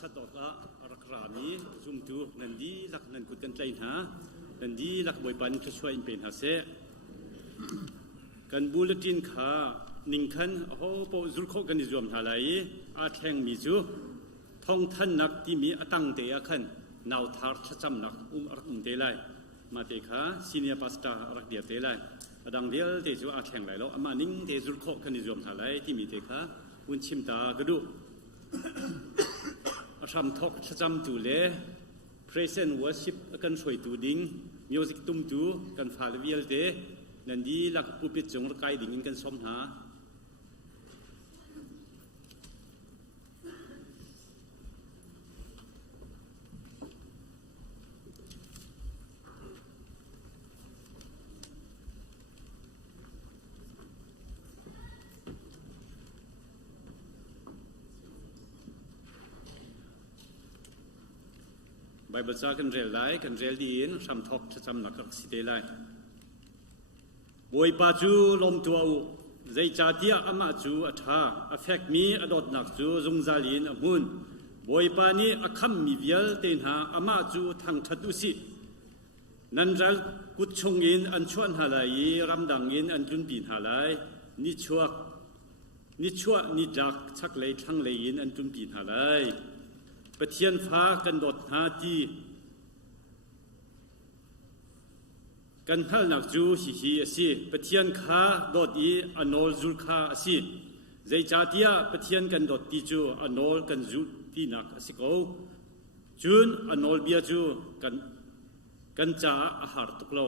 ชัดออกรักรามีซุ่มจูนันดีหลักนันกุตันใจหานันดีหลักบอยปันช่วยเป็นหาเสกันบูลตินขานิ่งขันโอ้ปจุลโคกันนิจวมทลายอาแข่งมิจูท่องท่านนักที่มีตั้งเตะขันนาวทาร์ชจำนักรักเตลัยมาเตขาซีเนียปัสตารักเดียเตลัยดังเดียลเตจูอาแข่งไหลแล้วมานิ่งเตจุลโคกันนิจวมทลายที่มีเตขาอุนชิมตากระดูทำทอกจำตูเล่ present worship กันช่วยตูดิ้ง music ตุ้มตูกันฟาลเวียลเตนันดีหลักอุปิจงรักไก่ดิ้งกันสมหาใบบษากันเรียลไลกันเรียลดีนทำทอกจำนักสิเตไลบวยปาจูลมตัวอุใจจ่าเตียอามาจูอัฐาอเฟกมีอดอดนักจูจงซาลินอมุนบวยปานีอคัมมีเวียลเตนหาอามาจูทางทัดุสินันรัลกุดชงอินอันชวนฮาลายรำดังอินอันจุนปีนฮาลายนิชัวนิจักชักเลยทั้งเลยอินอันจุนปีนฮาลายปะเทียนฟ้ากันดดหาตีกันฮัลนักจูฮีอสิปะเทียนขาดดอีอนอลจุลขาอสิใจจ่าเตียปะเทียนกันดดตีจูอนอลกันจุตีนักอสิโกจูนอนอลเบียจูกันจ่าอาหารตุกโล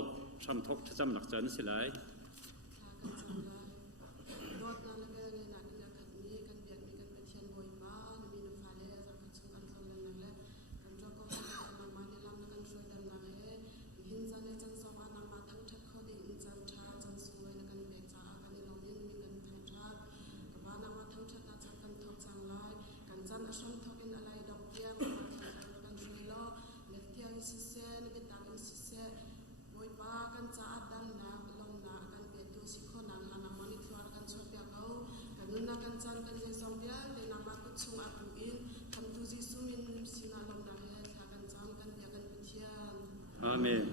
ทำทอกจำนักจันสิไลอาเมน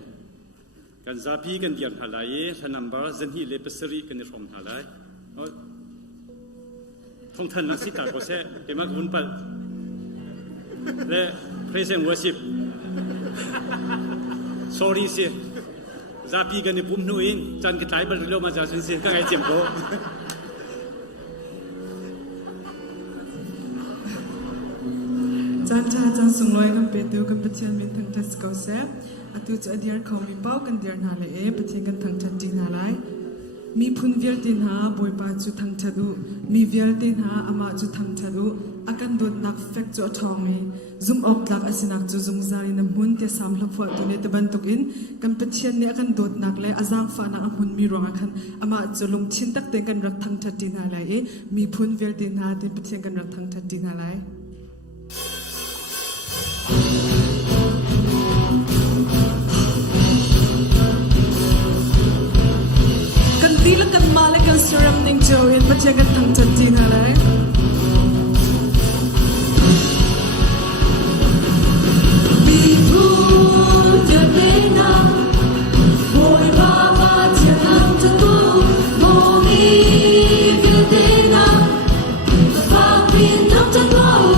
กันซาพีกันเดียนฮาลายท่านัมบาร์จันฮีเลปสรีกันในฟอมฮาลายท่องท่านนักสิตาโกเซเตมักบุญปัลและ present worship sorry สิซาพีกันในปุ่มนู่นจันกระจายบรรลุมาจากสุนทรก็ไงเจียมโตจันชาจันสุงลอยกันเป็ดดูกันเป็นเชียนมินทั้งทัศเขาเสอตุจะเดียร์เขามีเป้ากันเดียร์นาเลยเป็นเชียนกันทั้งทัศจีนาเลยมีพุนเวียร์ตินหาบอยปาจุทั้งทัดูมีเวียร์ตินหาอามาจุทั้งทัดูอากันโดนนักเฟกจุทองมีซุ่มออกลักอสินักจุซุงซารินมุนเตสามหลับฝัวตัวนี้ตะบันตุกินกันเป็นเชียนเนี่ยอากันโดนนักเลยอาจางฟ้านักมุนมีรองอากันอามาจุลงชินตักเต็งกันรักทั้งทัศจีนาเลยมีพุนเวียร์ตินหาที่เป็นเชียนกันรักทั้งทัศจีนาเลยกันดีและกันมาและกันสรำนิ่งโจอินมาเจอกันทั้งจันจีนอะไรมีผู้เดินเดินนำโวยบ้าบ้าเจียงนำจะตู้โมมีเดินเดินนำจะฟังพินนำจะตู้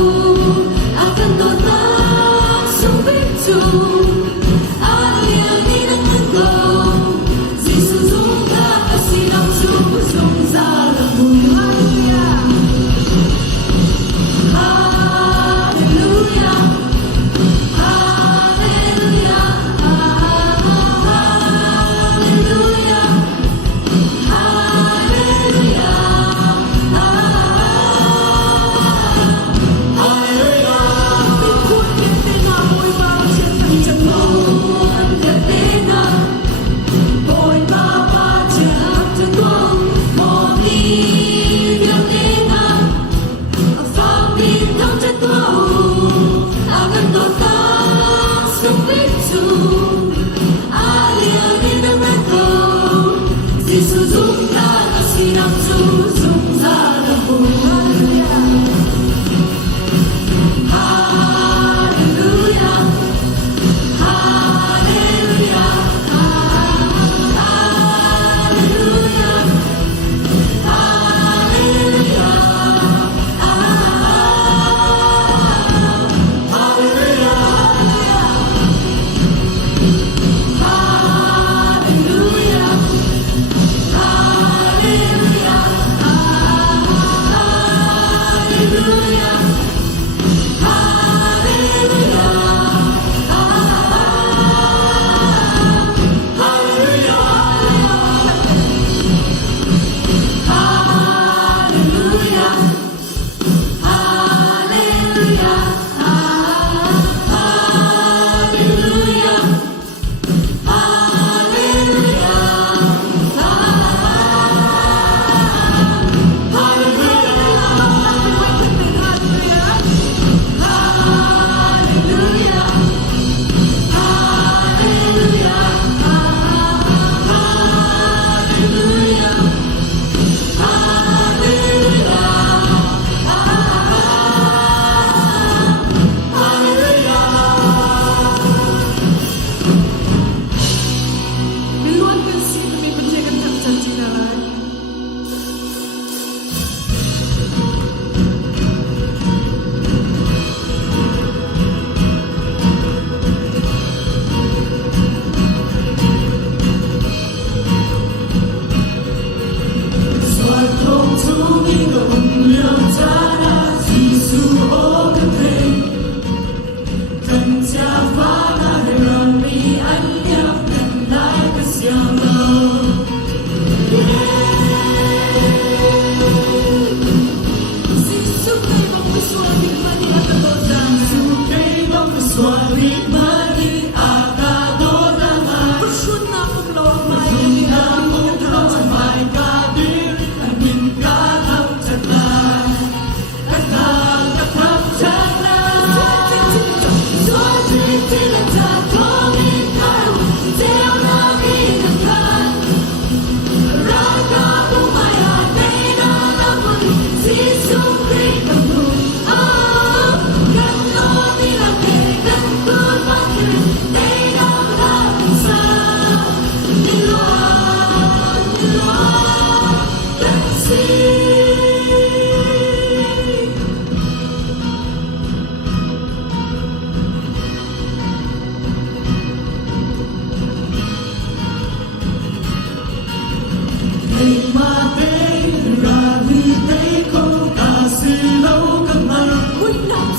Hãy subscribe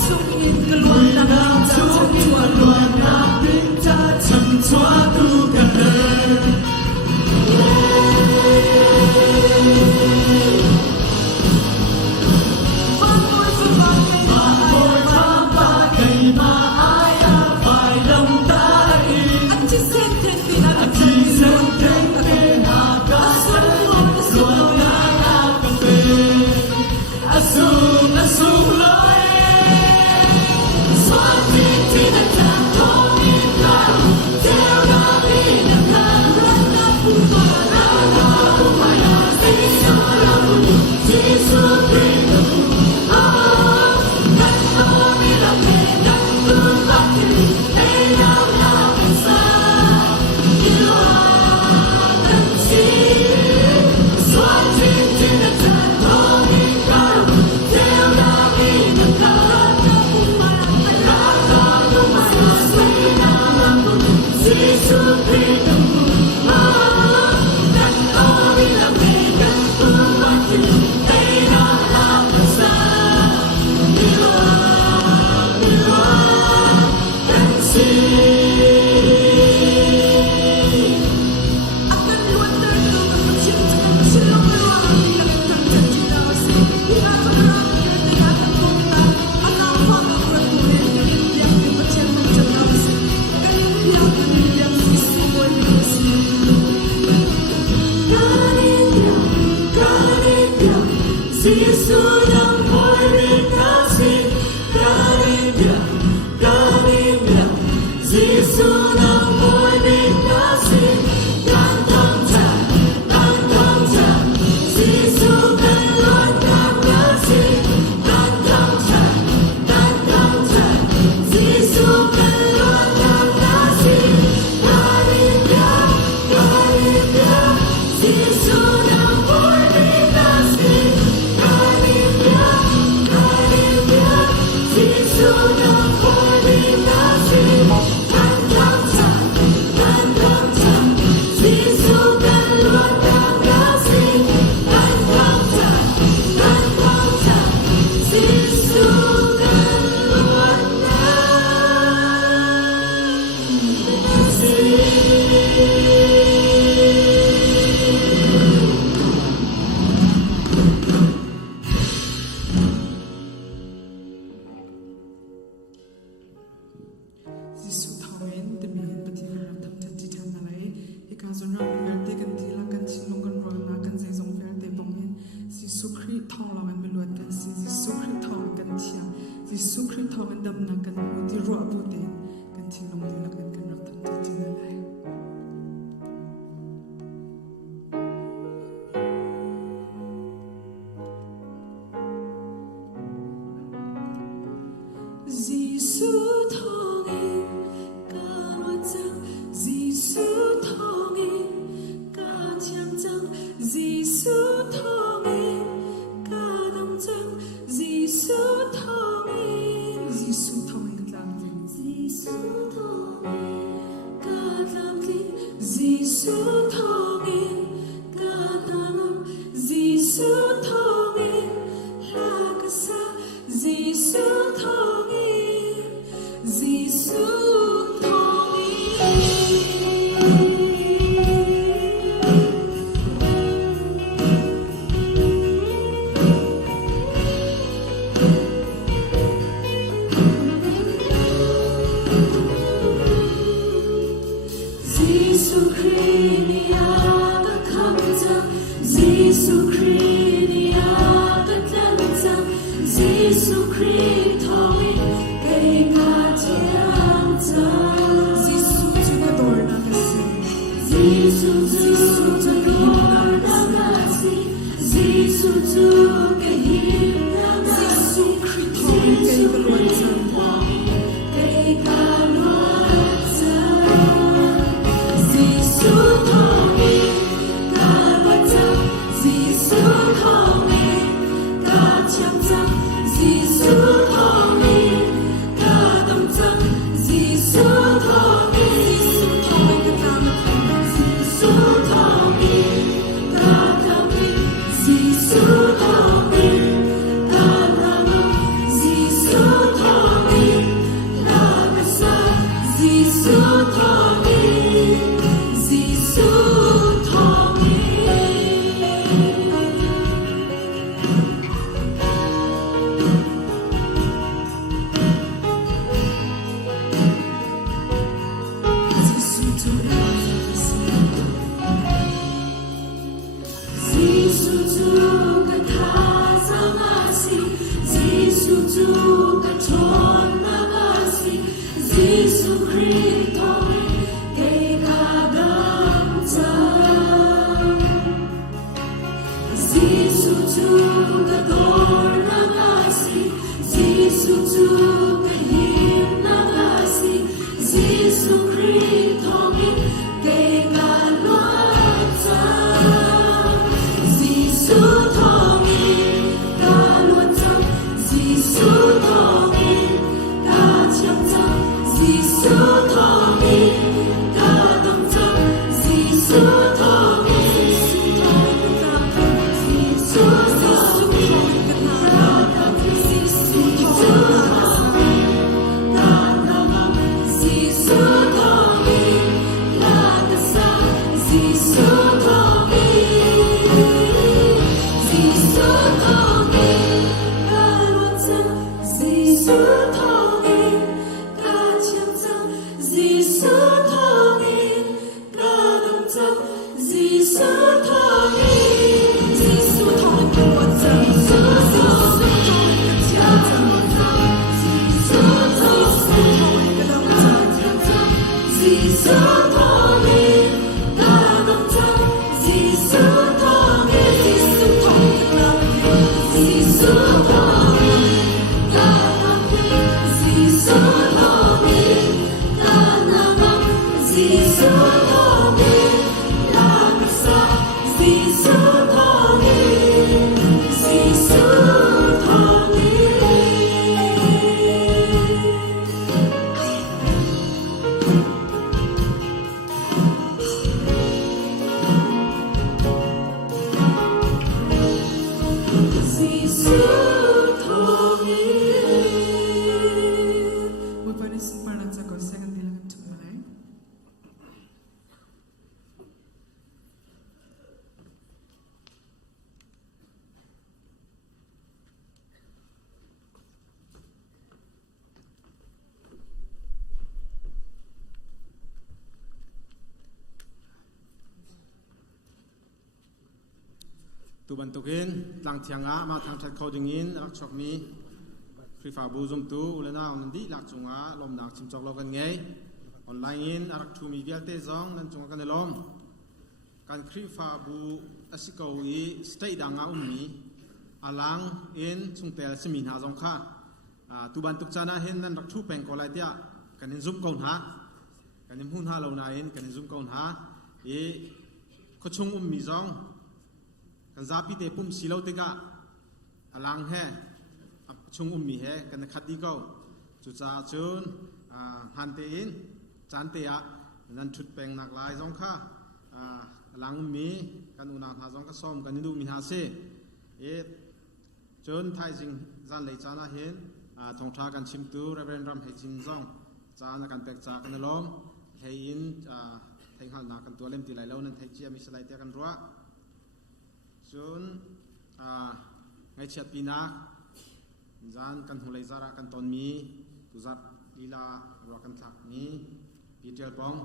cho kênh Ghiền Mì Gõ để không bỏ lỡ tu bantukin lang thianga ma thang that coding in rak chok mi free fa bu zum tu ulena on di lak chunga lom nak chim chok lo kan ngei online in arak thu mi bial te zong nan chunga kan lom kan free fa bu asiko i stay danga ummi alang in chungtel simin ha zong kha tu bantuk chana hen nan rak thu peng ko lai tia kan in zum kon ha kan in hun ha lo na in kan in zum kon ha e ko chung ummi zong kan Zarhpi te Pumh silo te ka alang he chung ummi he kan khati ko chu cha chun han te in chan te a nan thut peng nak lai zong kha alang ummi kan una ha zong ka som kan du mi ha se e chun thai jing zan lei chana hen thong tha kan chim tu reverend ram he chin zong chana kan pek cha kan lom he in theng hal na kan tu lem ti lai lo nan thai chi mi salai te kan ruwa chun ngay chat pina zan kan hulai zara kan ton mi tu zat lila ro kan thak mi detail bong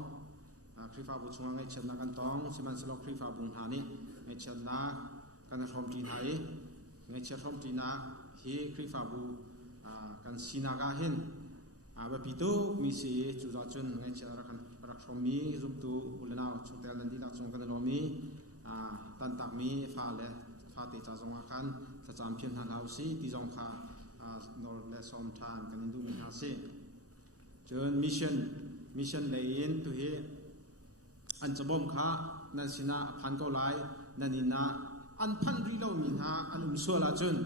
krifa bu chunga ngay chat na kan tong siman selok krifa bung hani ngay chat na kan rom ti hai ngay chat rom ti na hi krifa bu kan sinaga hin แบบพิจูมีสีจุดจุนไงเชื่อรักชมมีจุดตูอุลนาชุดเตลันดีรักชมกันลมีตันตักมีฟ้าและฟ้าติดจงอาคันถ้าจำเพียงทางเอาสิที่จงค่ะนอร์เลสอมทานกันดูมีหาสิจนมิชชั่นเลยอินตัวเฮอันจะบ่มค่ะนั่นสินะพันเก้าไลนั่นนี่นะอันพันรีโลมีหาอันส่วนละจน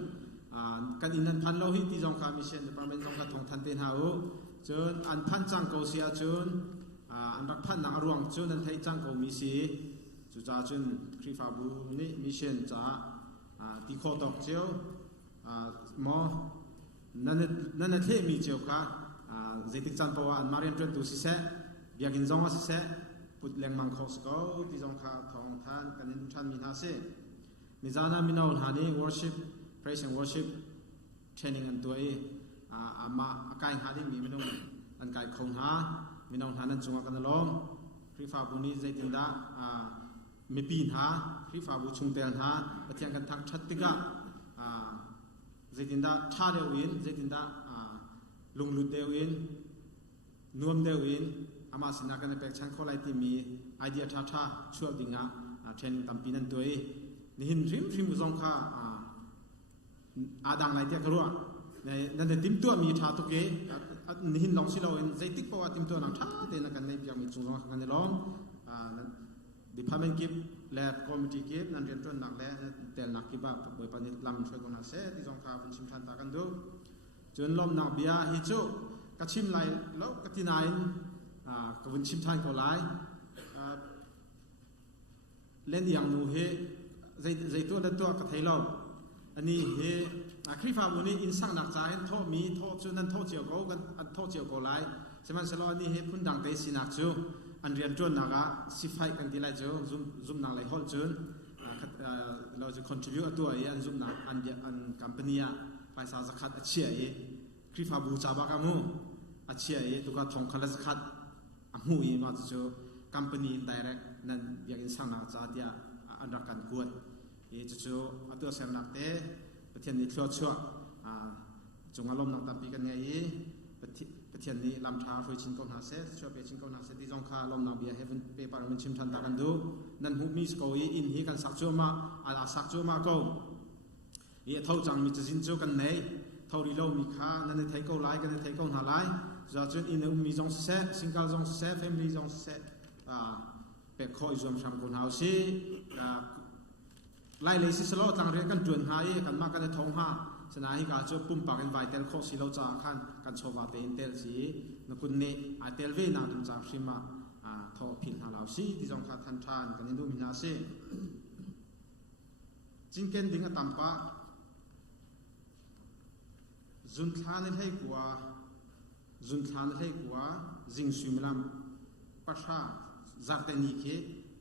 กันอินนั้นพันโลหิตที่จงค่ะมิชชั่นจะประมาณจงค่ะทองทันเตนหาอุจนอันพันจังเกาเสียจนอันรักพันนักรวงจนนั้นให้จังเกามีสีจุดจนคริฟาบูนี่มิชชั่นจะที่ข้อตอกเจียวหมอนั่นเทมีเจียวค่ะเจติกจันปวานมาเรียนจนตัวสิเสเบียกินจงว่าสิเสพุดแรงมังคอสก็ที่จงค่ะทองทานกันทุกท่านมีหาเสมิจานามินาอุนหานี worship praise and worship training อันตัวมาอากายหาที่มีไม่ต้องอันกายคงหามินาอุนหานั้นจงกันลองคริฟาบุนีเจตินดามีปีนหาคริฟาบุชุงเตลหาประเทศกันทางชัดติกะเจตินดาชาเดวินเจตินดาลุงลุดเดวินนวมเดวินอามาสินากันเป็นชั้นข้อไรที่มีไอเดียท่าช่วยดิ่งเทรนนิ่งตั้มปีนั้นตัวนี่หินริมกุศลค่ะอาดังไรเดียกรัวนั่นแต่ติมตัวมีท่าตุเกนี่หินลองสิเราเองใจติ๊กเพราะว่าติมตัวนังท่าเตนักันในเพียงมีจุงกันในล้อมดิพาร์ตเมนต์กิฟและคอมมิตี้กิฟนั่นเรียนจนหนักแล้วเตลนักกิบแบบโดยปนิลำช่วยกันหาเสที่จงข่าวเป็นชิมทันตากันดูจนล้อมนักเบียฮิจูกระชิมไหลแล้วกระที่ไหนกวนชิมทันก็ไหลเล่นอย่างนู้เฮใจตัวกระไทยเราอันนี้เฮคริฟาบุนีอินสังหนักใจท่อมีท่อจนนั้นท่อเจียวเขากันท่อเจียวก็ไหลใช่ไหมสโลอันนี้เฮพุ่นดังเตสินักจูอันเรียนจนนักสิไฟกันที่ไรจูซุ่มนักไรฮอลจนเราจะ contribute ตัวอันซุ่มนักอันคัมพานีไปสาวสกัดเชียคริฟาบูจาบากัมูเชียตุกทองคลัสกัดอามูอีมาจูคัมพานี direct นั่นอย่างอินสังนักใจเดียอันรักกันกวดจูตัวเสียงนักเตะประเทศนี้ชัวจงอารมณ์นักตัดปีกันไงประเทศนี้ลำทางช่วยชิงก้าวหน้าเสช่วยเปชิงก้าวหน้าเสที่จงคาลมนักเบียร์เฮฟนเปปาร์มันชิมทันตากันดูนั่นหูมีสกอยอินฮีกันสักชัวมาสักชัวมาก็เท่าจังมีจะสินชัวกันไหนเท่าริโลมีค่านั่นในไทยก็ไล่กันในไทยก็หาไล่จะจนอินมีจงเสสิงคาจงเสแฟมิลี่จงเสเป็ดคอยจวมชามคนเฮาสิไล่เลยสิสโลต่างเรียนกันจวนหายกันมากันในท้องห้าสนาฮิกาจะปุ่มปากกันไวเตลโคสิโลจางขันกันโชวาเตนเตลสีนักคุณเนอเตลเวนาดุจางชิมาทอพินฮาลาวสีที่จงขาทันทานกันดูมินาเซจิงเกนดิ้งตัมปะจุนทานให้กว่าจิงสุมิลามปัชาจากเตนิเค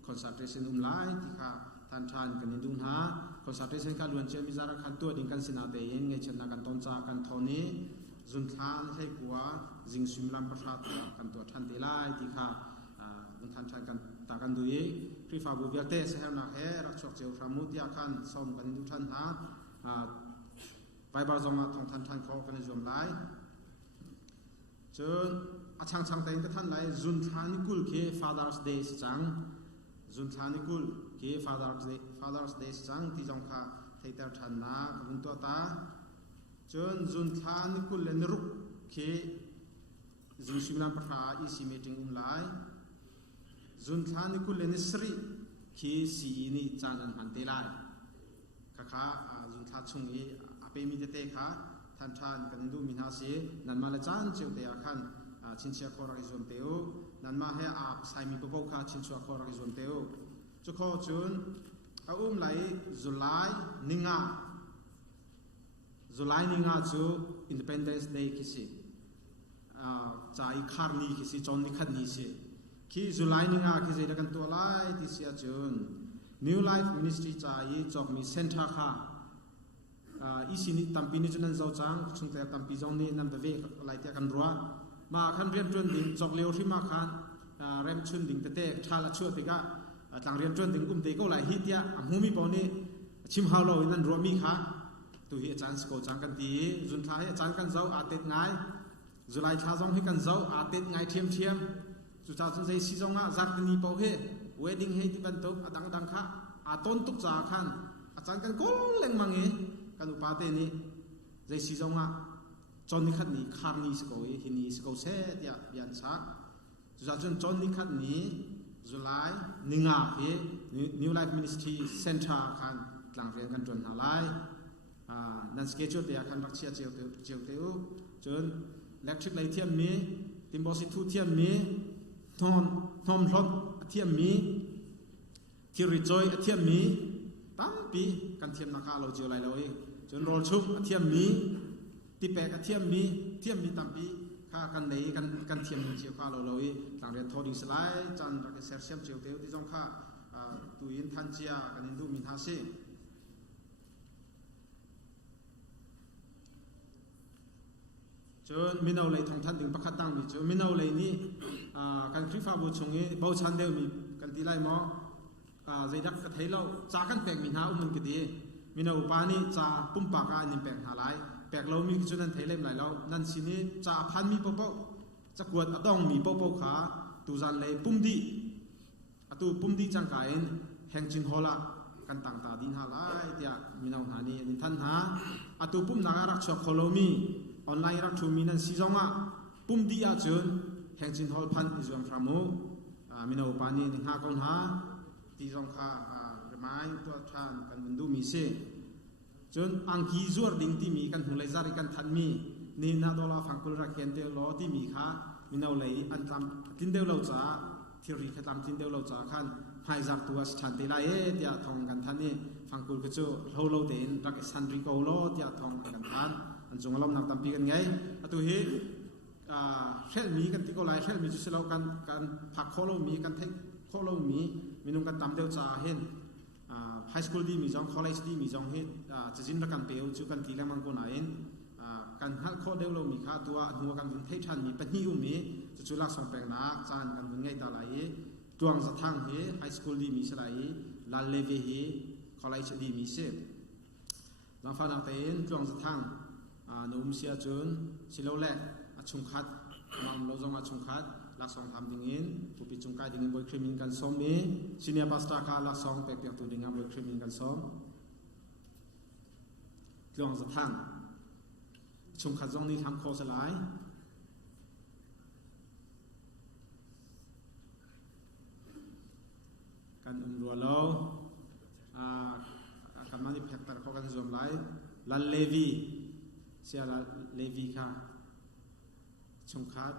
คอนซัลเทชันไลที่ข้าทันทานกันดูหาคอนซัลเทชันการล้วนเชื่อมิจาระขันตัวดิ้งกันสินาเตยไงเช่นนักกันต้นจากกันทอนี้จุนทานให้กว่าจิงสุมิลามปัชาตัวกันตัวทันเตไลที่ข้าบุญทันทานกันตากันดูยี่คริฟาบุเบียเตสเฮลนักเฮรักชกเจียวฟรามุดยาขันส่งกันดูทันหาไปบาร์จงมาทองทันเขากันในจวมไลจนอาช่างแต่งกันท่านไลจุนทานิกุลเค Father's Day จังจุนทานิกุลเค Father's Day จังที่จงค่ะไทยเตอร์ทันนาคุณตัวตาจนจุนทานิกุลเลนรุกเคจิงชิมนันประหาอีสิเมติงไลจุนทานิกุลเลนสรีเคสีนี่จานันหันเตไลค่ะจุนทาชงอีเปมีเตะค่ะท่านกันดูมินาสีนั่นมาละจานเจียวเตะขันชินเชียคอรักจวนเตวนั่นมาให้อาบใส่มีปะโกค่ะชินเชียคอรักจวนเตวจุข้อจุนไหลจุลายนิงาจู Independence Day คิสิจ่ายคาร์นีคิสิจอนนิคันนีสิคิจุลายนิงาคิสิดักันตัวไล่ที่เสียจุน New Life Ministry จ่ายจอกมีเซ็นทรัลค่ะอีสินิตัมปีนิจุนันเจ้าจังชุนแต่ตัมปีจงนี้นั่นเป็นเวกอะไรที่กันรัวมาขันเรียนจนดิ่งจอกเลี้ยวที่มาขันเริ่มชุนดิ่งเตะชาละชั่วติกะต่างเรียนจนดิ่งเตะก็ไหลฮิตยาหูมีปอนี่ชิมฮาวโลนั่นรัวมีค่ะตัวอาจารย์สโกจังกันตีจุนท้ายอาจารย์กันเจ้าอาเตง่าย จุลัยชาจงให้กันเจ้าอาเต็ดไงเทียมจุดาจงใจซีจงอ่ะจากนี้เป่าเฮเวดดิ้งเฮที่บรรทุกดังค่ะอาต้นตุกจ่าขันอาจารย์กันก้เล่งมังเอกันอุปาเตนี่ใจซีจงอ่ะจนนี้ขัดนี้คาร์นี้สกอยหินนี้สกอยเสียยันชักจุดาจนนี้ขัดนี้จุลัยนิงาเฮ New Life Ministry Center ขันกลางเรียนกันจนหาไลนั่นสเกจเดียขันรักเชียเจียวเตียวจนเล็กทริกไลเทียมมีติมบอสิทูเทียมมีทอมรถเทียมมีที่ริจอยเทียมมีตั้มปีกันเทียมนักข่าวเราเจียวไรเลยจนโรลชุบเทียมมีติแปกเทียมมีตั้มปีข้ากันไหนกันเทียมเจียวข้าเราเลยหลังเรียนทอดิสไลจันรักเซอร์เซียมเจียวเตียวที่จงข้าตุยินทันเจียกันอินดูมินฮาซีจนมินาเลยทองทันถึงประคัตตังมีจนมินาเลยนี่กันคริฟ้าบุชงเอเบาชันเดียวมีกันตีไล่หมอใจดักกระเทยเราจากกันแปลงมินาอุ้มมันก็ดีมินาอุปานี่จะปุ่มปากกันนี่แปลงหาไล่แปลงเรามีจุดนั้นเทเล่มไหลเรานั่นสินี่จะพันมีเป้าจะกวดต้องมีเป้าขาตูจันเลยปุ่มดีตูปุ่มดีจังกายแห่งจินฮอละกันต่างตาดินหาไล่เดียมินาหานี่นิทันหาตูปุ่มนารักชอบโคโลมีออนไลน์รักทูมีนั่นซีจงอ่ะปุ่มดีอาจนแห่งจินฮอลพันอิจวงฟรามูมินาอุปานี่นิหากอนหาที่จงข้าหมายตัวทานกันมันดูมีเสจนอังกีจวดดิ่งที่มีกันหุ่นเลยจาริกันทันมีนี่นาดอลาฟังกุลรักเกนเตลอที่มีข้ามินาเลยอันทำทินเดลเราจ้าที่รีขัดทำทินเดลเราจ้าขันไฮจักตัวสถานที่ไรเดียทองกันทันนี่ฟังกุลก็จะเราเดินรักสันริโกโลเดียทองกันทันอันจงอารมณ์นักตั้มปีกันไงตัวเฮเช่นมีกันที่ก็ไล่เช่นมีจุดเรากันผักโคโลมีกันเทคโคโลมีนุ่งกันตั้มเดียวจ่าเห็นไฮสคูลดีมีจงคอลเลจดีมีจงเห็นจะจินรักกันเปียวจุกันทีแรกมันก็ไหนกันฮัลโคเดียวเรามีค่าตัวหัวกันเป็นเทชันมีปัญญามีจุดลักษณะแปลงนักจานกันเป็นไงต่อไหนดวงสะทั้งเฮไฮสคูลดีมีสไลลาเลเวเฮคอลเลจดีมีเซนหลังฟังนักเตนดวงสะทั้งนุ่มเสียจนสิเราแหละชุมขัดนำเราจงชุมขัดลักษณะทำดิ่งอินผู้ปิดจุงกายดิ่งอินบอยครีมินกันซ้อมนี้ซีเนียร์พาสต้าคาลักษณะเปียกตัวดิ่งอินบอยครีมินกันซ้อมเรื่องสะทั้งชุมขัดจงนี้ทำโคสลายกันรัวเรากันมาที่แพกตาเขากันจมไหลลันเลวีเสียละเลวีค่ะชงคัด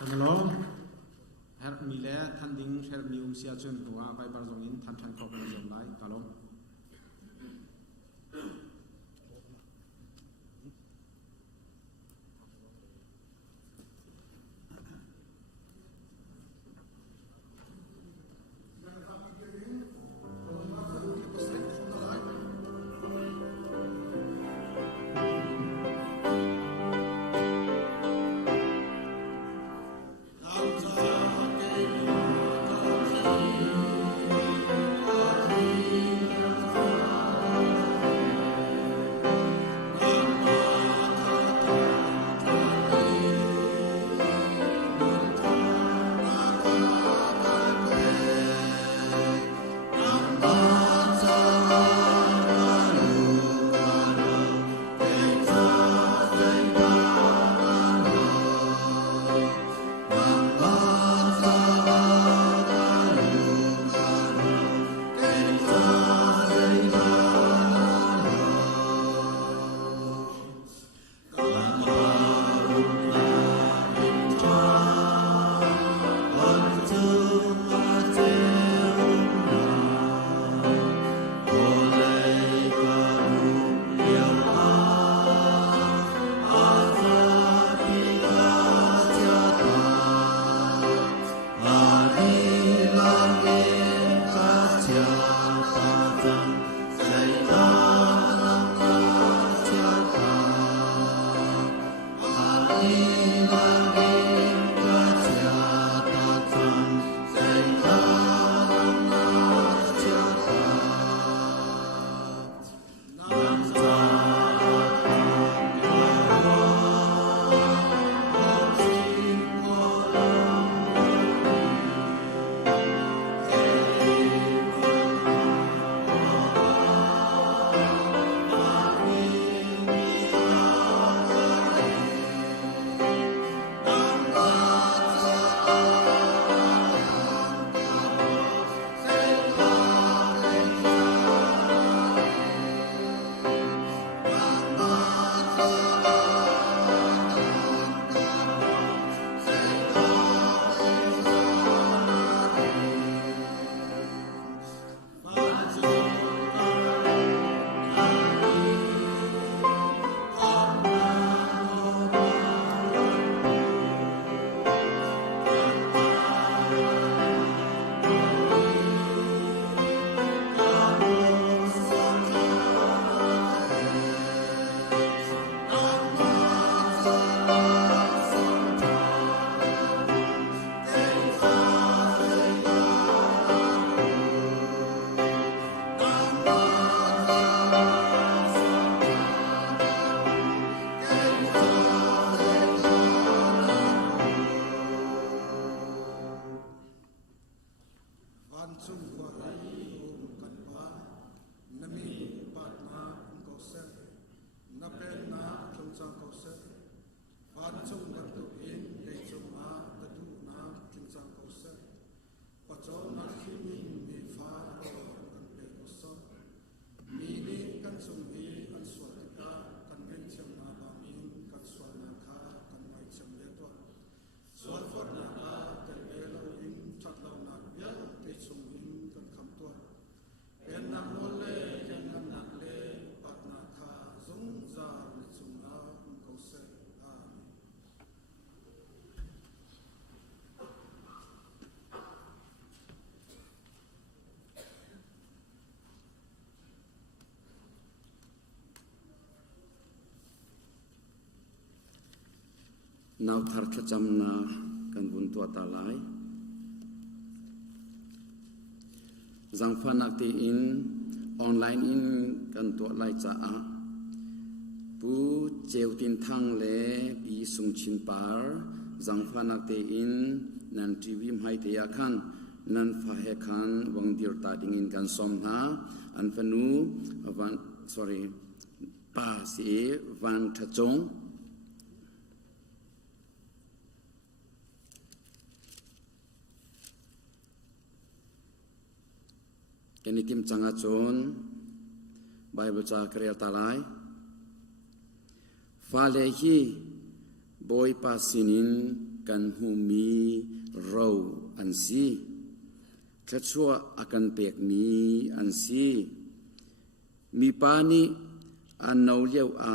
ฮัลโหลเฮร์มีเล่ทันดิ้งเฮร์มีเสียจนตัวไปบาร์จงอินทันเขากันจมไหลตลอด Now thar khacham na kan bun tua ta lai Hmannak te in online in kan tua lai cha a pu cheu tin thang le pi sung chin par Hmannak te in nan TV mai te ya khan nan fa he khan wang dir ta ding in kan som na an fanu van sorry pa si van tha chong Kenikim changa chon Bible cha kriya talai Fale hi boy pasinin kan humi row ansi Kachua akan pek mi ansi Mi pani an nau liau a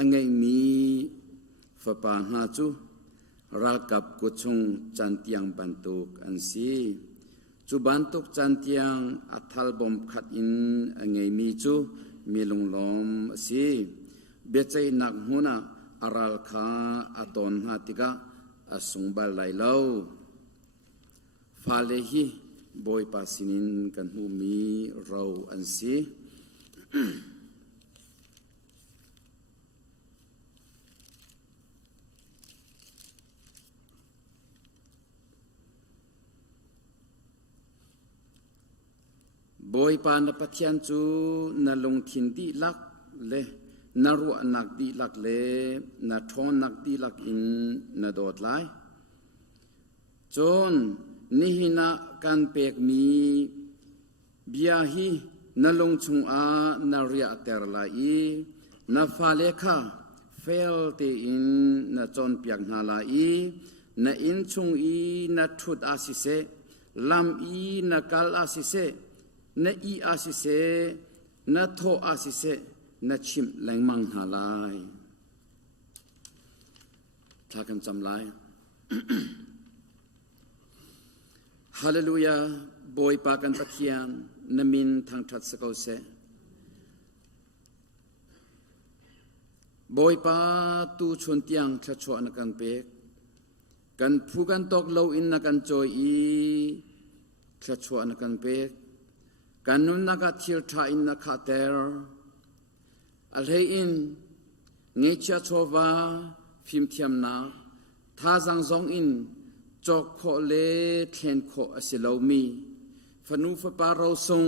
angai mi fapa ha chu rakap kuchung chantiang bantuk ansi Chu bantuk chantiang athal bom khat in angai mi chu milung lom si bechai nak huna aral kha aton ha tika asung bal lai lo fale hi boy pasinin kan hu mi row an si Boy pa na pathian chu na long thin di lak le na ru nak di lak le na thon nak di lak in na dot lai chon ni hina kan pek mi bia hi na long chung a na ria ter lai na fa le kha fail te in na chon piak na lai na in chung i na thut a si se lam i na kal a si se na i asise na tho asise na chim langmang halai thakan chamlai hallelujah boy pakan pathian namin thang that sakau se บอยปาตูชนเตียงชัดชวนักันเป็กกันผู้กันตกเลวอินนักันจอยอีชัดชวนักันเป็กกันนุนนักทิลทาอินนักเตอร์อัลเฮอินเงชะชวาฟิมเทียมนาท่าจังซองอินจอกโคเลเทนโคอสิลามีฟนูฟปาเราทรง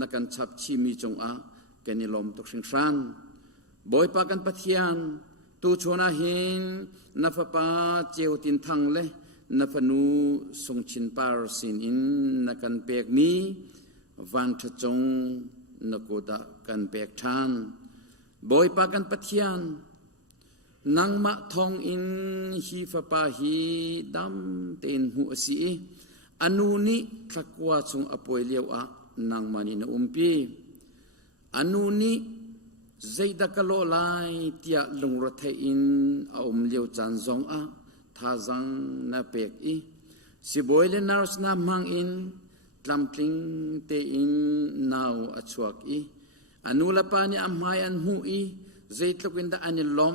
นักันชับชีมีจงอาแกนิลมตกสิงสันบอยปากันปะเทียนตูชนาหินนัฟปาเจียวตินทังเลนัฟนูทรงชินปาร์สินอินนักันเปกมีวันทจงนักดากันเปกทานบอยปากันปะเทียนนางมะทองอินฮีฟปาฮีดำเต็นหัวสีอนุนิทักว่าจงอปวยเลียวอะนางมานินอุมปีอนุนิใจดักโลไลเตียลงรถไทยอินอมเลียวจันซองอะท่าจังนาเปกอีสิบอยเลนารสนามังอินลำพลิงเตอินนาวอชวกอีอนุลปานิอัมไฮอันหูอีใจตกวินดาอันลม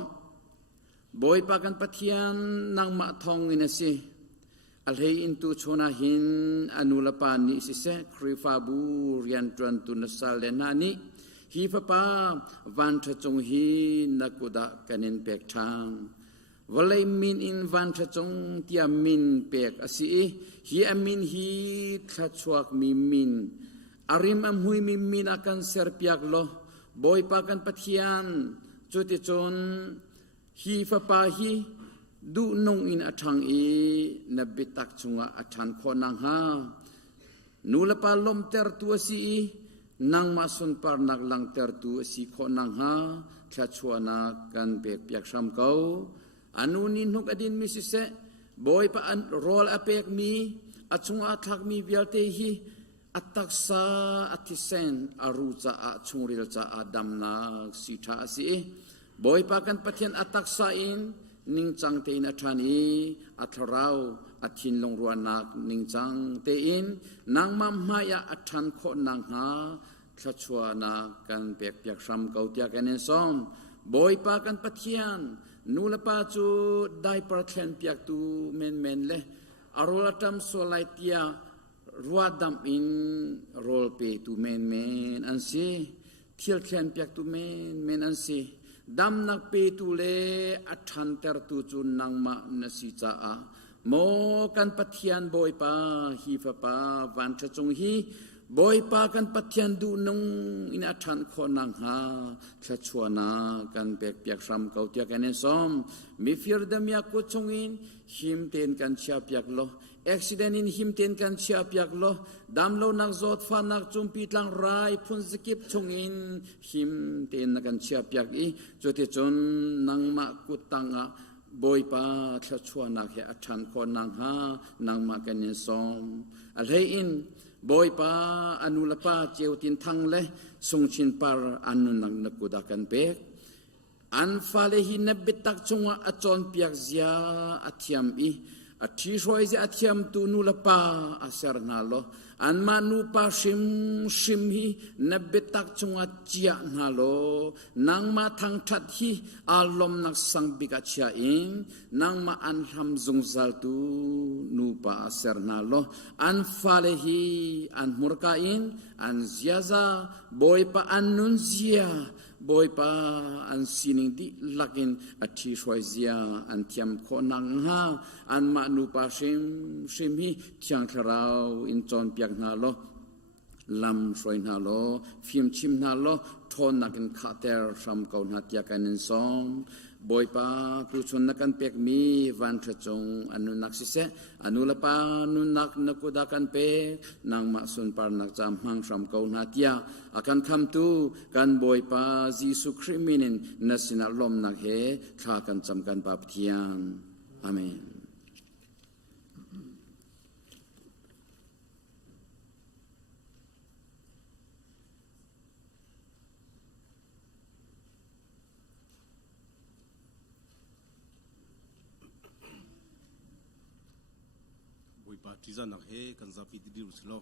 บอยปากันปะเทียนนางมะทองอินสิอัลเฮอินตูชนาหินอนุลปานิสิเซคริฟาบูเรียนตรันตุนสาเลนานิฮีฟปาวันทจงฮีนักดากันinเปกทางวลัยมินอินวันทจงเตียมินเปกอสีฮีอามินฮีทัชวกมีมินอาริมอัมหุยมีมินอากันเซอร์ปียกโลบอยปากันปะเทียนจุดจนฮีฟปาฮีดูนงอินอัทังอีนับบิตักจงอัทันโคนังฮานูลปาลมเตอร์ตัวสีนางมาสุนปาร์นักลังเตอร์ตัวสีโคนังฮาชัชวนากันเปียกเปียกชามเกาอนุนินหุกอดินมิสิเซบอยปาอันรอลอเปกมีอัจงอาทักมีเวียลเตฮีอัตตักษาอัติเซนอารูจาอัจงริลจาอาดัมนาสิทาสีบอยปากันปะเทียนอัตตักษาอินนิ่งจังเตอินอัฐานีอัทราวอัทินลงรวนักนิ่งจังเตอินนางมัมมายาอัฐานโคนางหาชัชวนากันเปียกเปียกซ้ำเกาเตียกันเองซ้อมบอยปากันปะเทียนนูลปาจูได้ประเทนเปียกตูเมนเมนเลอารลตัมโซไลเตียรัวดัมอินโรลเปตูเมนเมนอันซีเทียลเทนเปียกตูเมนเมนอันซีดำนักเปตุเลอัฐันเตอร์ตุจุนนางมะนสิจาโมกันปะเทียนบอยปาฮีฟปาวันชจงฮีบอยปากันปะเทียนดูนงอินอัฐันโคนางหาชัชวนากันเปียกเปียกซ้ำเกาเตียกันเองซ้อมมีฟิร์ดมียากุชงอินหิมเตนกันเชียเปียกโลaccident in him ten kan chia piak lo dam lo nak zot fa nak chumpi tlang rai phun skip chung in him ten kan chia piak i jote chon nang ma kutanga boy pa thla chuana he athan ko nang ha nang ma kan in som al he in boy pa anula pa cheu tin thang le sung chin par anu nang nakuda kan pe an fa le hi nabit tak chunga achon piak zia athiam i a thi roi ze athiam tu nu la pa aser na lo an manu pa shim shim hi na betak chunga chia na lo nang ma thang that hi alom nak sang bika chia in nang ma an ham zung zal tu nu pa aser na lo an fale hi an murka in an ziaza boy pa an nun zia boy pa an sining di lakin athi shwaizia an thiam kho nang ha an ma nu pa shim shim hi thiang tharau in chon piak na lo lam shoi na lo phim chim na lo thon nakin khater sam kau na tia kan in som boy pa tu chun nakan pek mi van tha chong anu nak si se anu la pa nu nak nakuda kan pe nang ma sun par nak cham hang sam kau na tia akan kham tu kan boy pa jisu kriminin nasina lom nak he tha kan cham kan pa thian amen Tiza nak he kan Zarhpi di ruslo.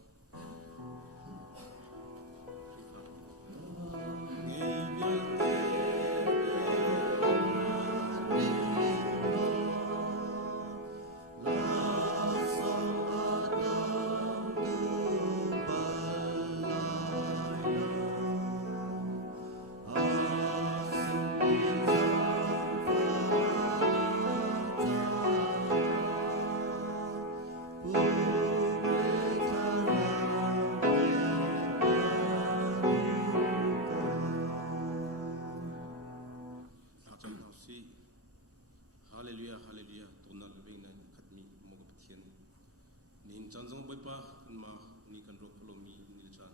pa kan ma ni kan ro polomi ni chan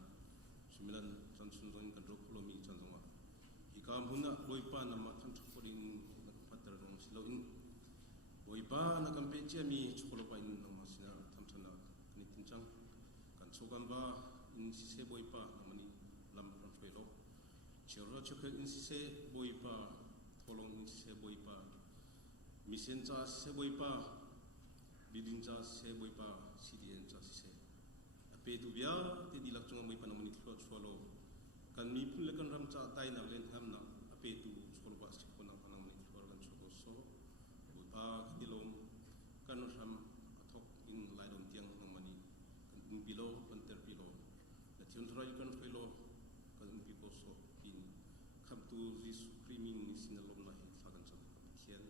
similan chan sun zon kan ro polomi chan zonga ikam huna loi pa na ma kan chokoring patar rong silo in loi pa na kan pe che mi chokolo pa in na ma sina tham thana ni tin chang kan chogan ba in si se boi pa na mani lam ram fei lo chero chokek in si se boi pa tholong in si se boi pa misen cha se boi pa bidin cha se boi pa cdn cha se ape tu bia te dilak chunga moi pa na mani thlo cholo kan mi phun le kan ram cha tai na len ham na ape tu cholo ba si ko na pa na mani thlo kan cholo so boi pa dilom kan ram athok in lai dom tiang na mani kan in below kan ter below la tion trai kan phelo kan in people so in come to this screaming is in the lom na hin sa kan cha kian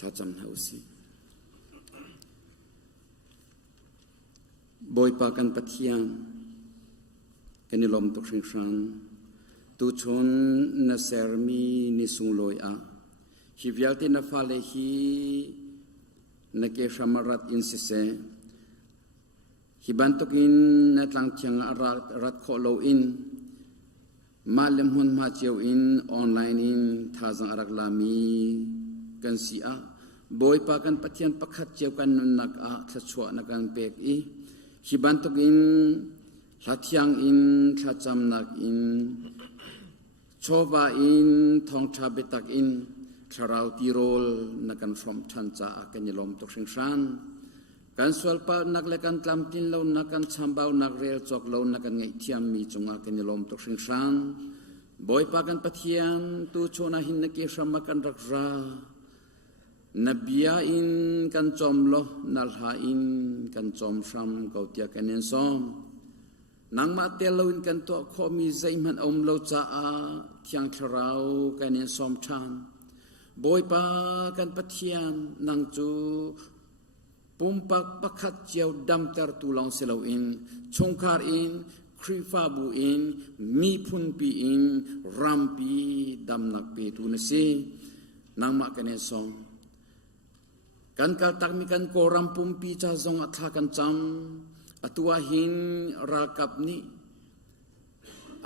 Chacham hausi boy pa kan pathian kanilom tok shran tu chon na sermi ni sungloi a hivyalti na fale hi na ke shamarat insise hibantokin na tlang thiang rat kholo in malem hun ma cheu in online in thazang arak lami kan si a boy pa kan pathian pakhat cheu kan nun nak a thachwa na kan pek i hibantok in thathiang in thacham nak in choba in thong tha betak in tharau tirol na kan from thancha kan yelom tok singsan kan swalpa nak le kan tlam tin lo na kan chambau nak rel chok lo na kan ngai thiam mi chunga kan yelom tok singsan boy pa kan pathian tu chona hin na ke shama kan rakra Nabia in kan chom lo nalha in kan chom sham kautia kanen som nang ma telo in kan to khomi zaiman om lo cha a thiang tharau kanen som than boy pa kan pathian nang chu pumpak pakhat chiao dam tar tu long selo in chungkhar in khrifa bu in mi phun pi in rampi dam nak pe tu na si nang ma kanen som kan kal tak mi kan ko rampum pi cha zong atha kan cham atua hin rakap ni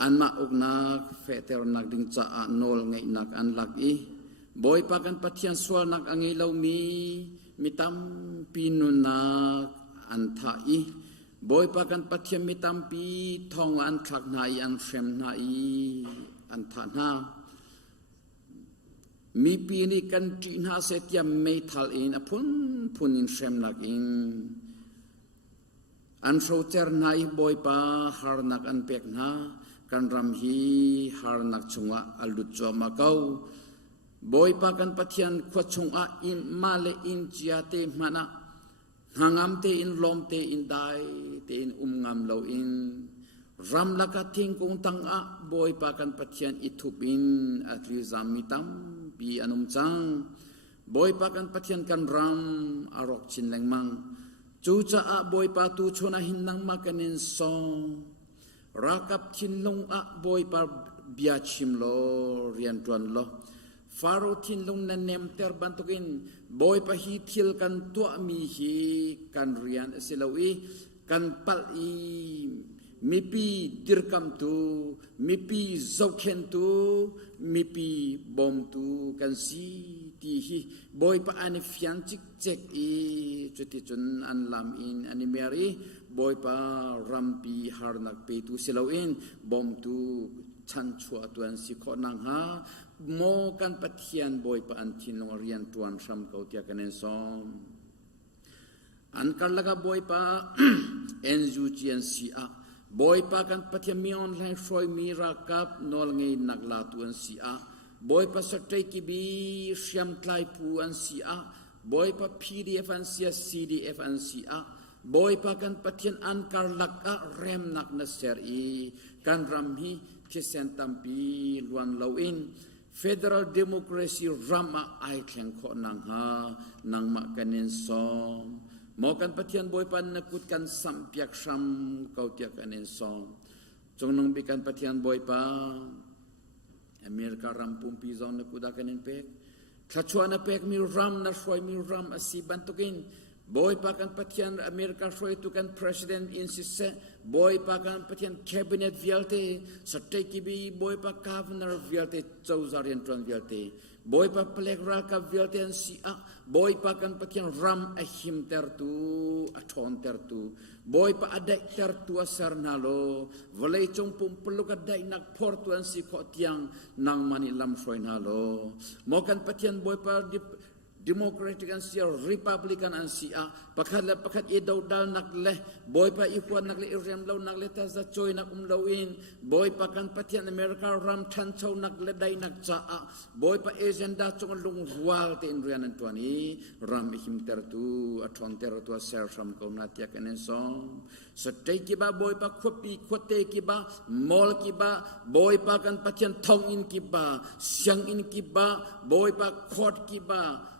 anma ukna feter nak ding cha nol ngai nak an lak i boy pa kan pathian swal nak angai lo mitam pinun nak an tha i boy pa kan pathian mitam pi thong an thak na i an frem na i an tha na mi pi ni kan ti na se tiam me thal in apun in shem nak in an so ter nai boy pa har nak an pek na kan ram hi har nak chunga alut cho ma kau boy pa kan pathian khwa chunga in male in chia te mana hangam te in lom te in dai te in ngam lo in ram laka ting kong tang a boy pa kan pathian ithupin atri zamitam pi anum chang boy pa kan pathian kan ram arok chin lengmang chu cha a boy pa tu chona hin nang ma kanin song rakap chin long a boy pa bia chim lo rian tuan lo faro thin long na nem ter bantokin boy pa hi thil kan tua mi hi kan rian silawi kan pal i mipi dirkam tu mipi zokhen tu mipi bom tu kan si ti hi boy pa ani fian chik chek i chuti chun an lam in ani meri boy pa rampi harnak pe tu silo in bom tu chan chua tuan si kho nang ha mo kan pathian boy pa an thin long rian tuan sam kautia kanen som an karlaga boy pa enju chian si a boy pa kan pathian mi online froi mi rakap nol ngei nakla tu an si a boy pa satai ki bi syam tlai pu an si a boy pa PDF an sia CDF an sia boy pa kan pathian an karlak a rem nak na ser I kan ram hi phisen tampi luan lawin federal democracy rama ai thleng kho nang ha nang ma kanen som mo kan pathian boy pan nakut kan sampiak sam kautia kanen som chong nang bikan pathian boy pa Amerika ram pumpi zon nakuda kanen pek Kachuana pek mi ram na shoi mi ram asi bantukin boy pakan patian Amerika shoi tu kan president insiste boy pakan patian cabinet vialte satai kibi boy pa governor vialte chauzarian tran vialte boy pa plekral ka vialte an si a boy pakan patian ram ahim tertu athon tertu boy pa adai tertu asar nalo volei chong pum peluk adai nak portu an si kho tiang nang mani lam shoi nalo mokan patian boy pa Democratic and sia Republican and sia pakat idau dal nak leh boy pa ikuan nak le irem lau nak le taza choi nak lawin boy pa kan patian America ram than chau nak le dai nak cha boy pa agenda chong lung wal te inrian antuani ram him tertu athon tertu ser sam ko na tia kanen som satai ki ba boy pa khopi khote ki ba mol ki ba boy pa kan patian thong in ki ba siang in ki ba boy pa khot ki ba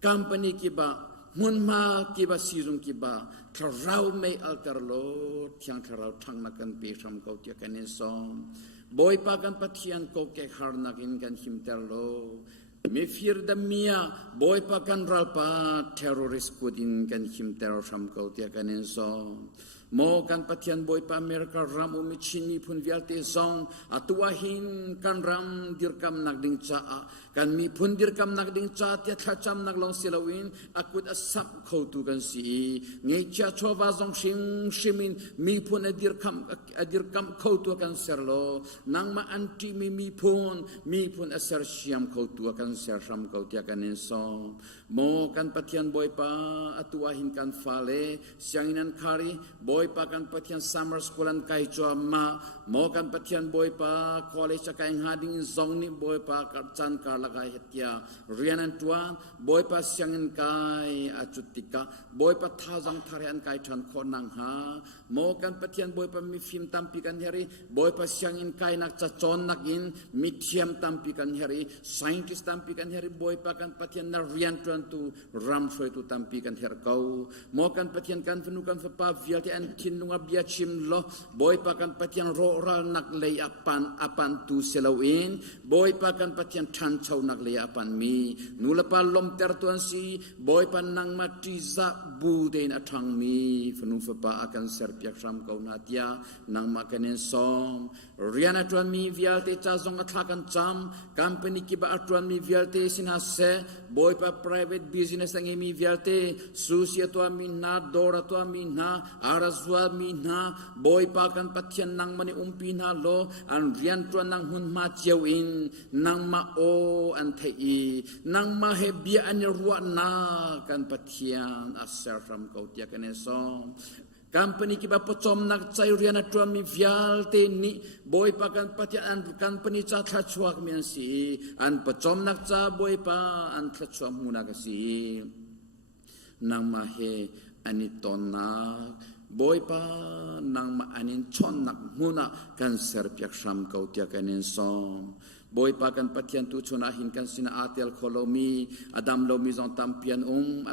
company kiba munma kiba sirung kiba tharau me altar lo thiang tharau thang nakan pe sam ko tia kanen som boy pa kan pathian ko ke har nakin kan himter lo me fir da mia boy pa kan ralpa terrorist kudin kan himter sam ko tia kanen som mo kan pathian boy pa Amerika ram umichini pun vialte song atuahin kan ram dirkam nak ding cha kan mi pun dirkam nak ding cha tia thacham nak long silawin akut asap kho tu kan si ngei cha chowa zong shimin mi pun dirkam kho tu kan serlo nang ma anti mi pun asar siam kho tu kan ser ram kho tia kan song mo kan pathian boy pa atuahin kan fale sianginan khari boy pa kan pathian summer school an kai cho ma mo kan pathian boy pa college kai hading zong ni boy pa ka chan ka laga hetia rianan tua boy pa siangin kai achutika boy pa thajang thare an kai than khonang ha mo kan pathian boy pa mi film tampi kan heri boy pa siangin kai nak cha chon nak in mithiam tampi kan heri scientist tampi kan heri boy pa kan pathian na rian tuan tu ram soi tu tampi kan her kau mo kan pathian kan venu kan fa vialte an tinunga bia chim lo boy pa kan pathian ro ral nak lei apan tu selawin boy pa kan pathian than chau nak lei apan mi nulapa lom ter tuan si boy pa nang matiza bu den athang mi fenu fa akan serpiak ram kau natia nang makanen som riana tuan mi vialte cha zong athakan cham company ki ba tuan mi vialte sinase boy pa private business ang mi vialte susia tuan mi na dora tuan mi na arazwa mi na boy pa kan pathian nang mani umpi na lo an rian tuan nang hun ma chewin nang ma o an thei nang ma he bia an ruwa na kan pathian asar ram kau tia kan som company ki ba pochom nak chai rian tuan mi vialte ni boy pa kan pathian an company cha thachuak mi si an pochom nak cha boy pa an thachuak muna ka si nang ma he anitona boy pa nang ma anin chon nak muna kan serpiak sam kau tia kanen som boy pa kan pathian tu chuna hin kan sina atel kholomi adam lomi zong tampian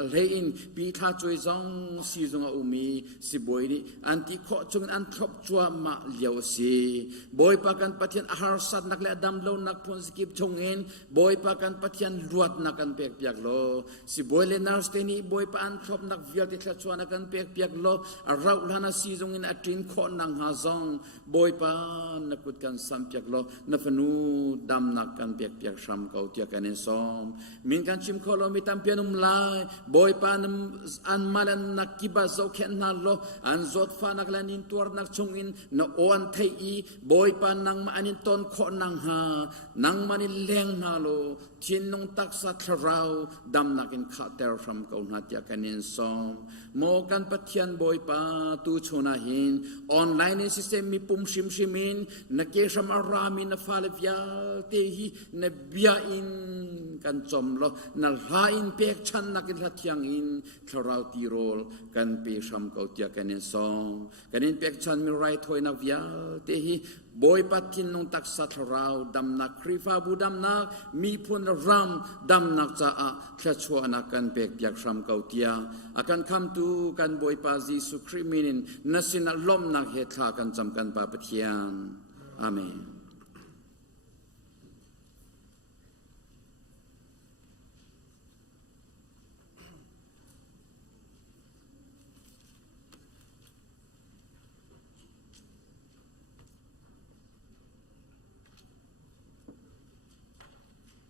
alhein pi tha choi zong si zong umi si boy ni anti kho chung an thop chua ma liao si boy pa kan pathian ahar sat nak le adam lo nak pon skip chongen boy pa kan pathian luat nak kan pek piak lo si boy le narsteni boy pa an thop nak vial ti thla chua nak kan pek piak lo arau lana si zong in atin kho nang ha zong boy pa nakut kan sam piak lo na fanu dam nak kan piak sam kau tia kan som min kan chim kholo mi tam pianum lai boy pan an malan nak kiba zo khen na lo an zot fa nak lan in tur nak chung in na on thei i boy pan nang ma anin ton kho nang ha nang mani leng na lo thin nong tak sa thrau dam nak in kha ter sam kau na tia kan som mo kan pathian boy pa tu chona hin online system mi pum sim simin na ke sam arami na fale via te hi na bia in kan chom lo na ha in pek chan na kin la thiang in thlorau ti rol kan pe sham kau tia kan en song kan in pek chan mi right hoi na via te hi boy patin nong tak sa thlorau dam na krifa bu dam na mi phun ram dam na cha a thla chua na kan pek piak sham kau tia akan kham tu kan boy pa Jesu Christ nasina lom na he thla kan cham kan pa pathian amen.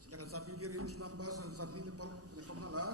Silakan sapi kirim numbers dan sapi lepal lah.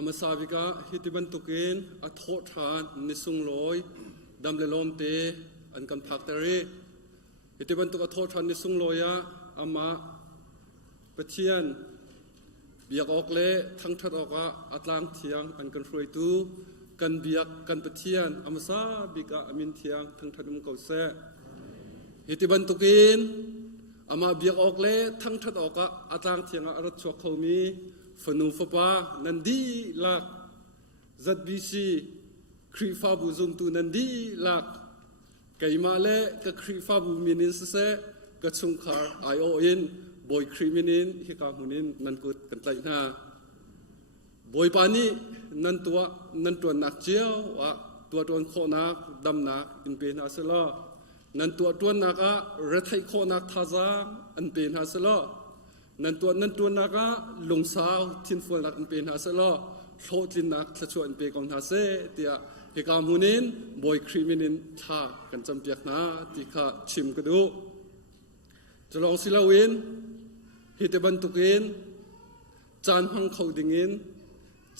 Amasabika hitiban tukin athothan nisung loi damle lomte an kan phaktare hitiban tuk athothan nisung loya ama pathian biak okle thangthat oka atlang thiang an kan hroi tu kan biak kan pathian amasabika amin thiang thangthadum kause hitiban tukin ama biak okle thangthat oka atlang thianga arat chok khomi Fanu Fapa Nandi Lak Zarhpi Krifa Buzum tu Nandi Lak cái mà lẽ cái khi pháp bù minin sẽ cái chung khar ai o in boy criminal hi ka hunin nan kut kan tlai na boy pani nan tua nak chiao wa tua tuan kho nak dam nak in pe na selo nan tua tuan nak a rethai kho nak thaza an pe na selo nan tua nak a lungsao thin fol nak an pe na selo kho tin nak thchu an pe kong na se tia hi ka hunin boy criminal tha kan cham piak na ti kha chim ka du chalong silawin hite bantukin chan hang khodingin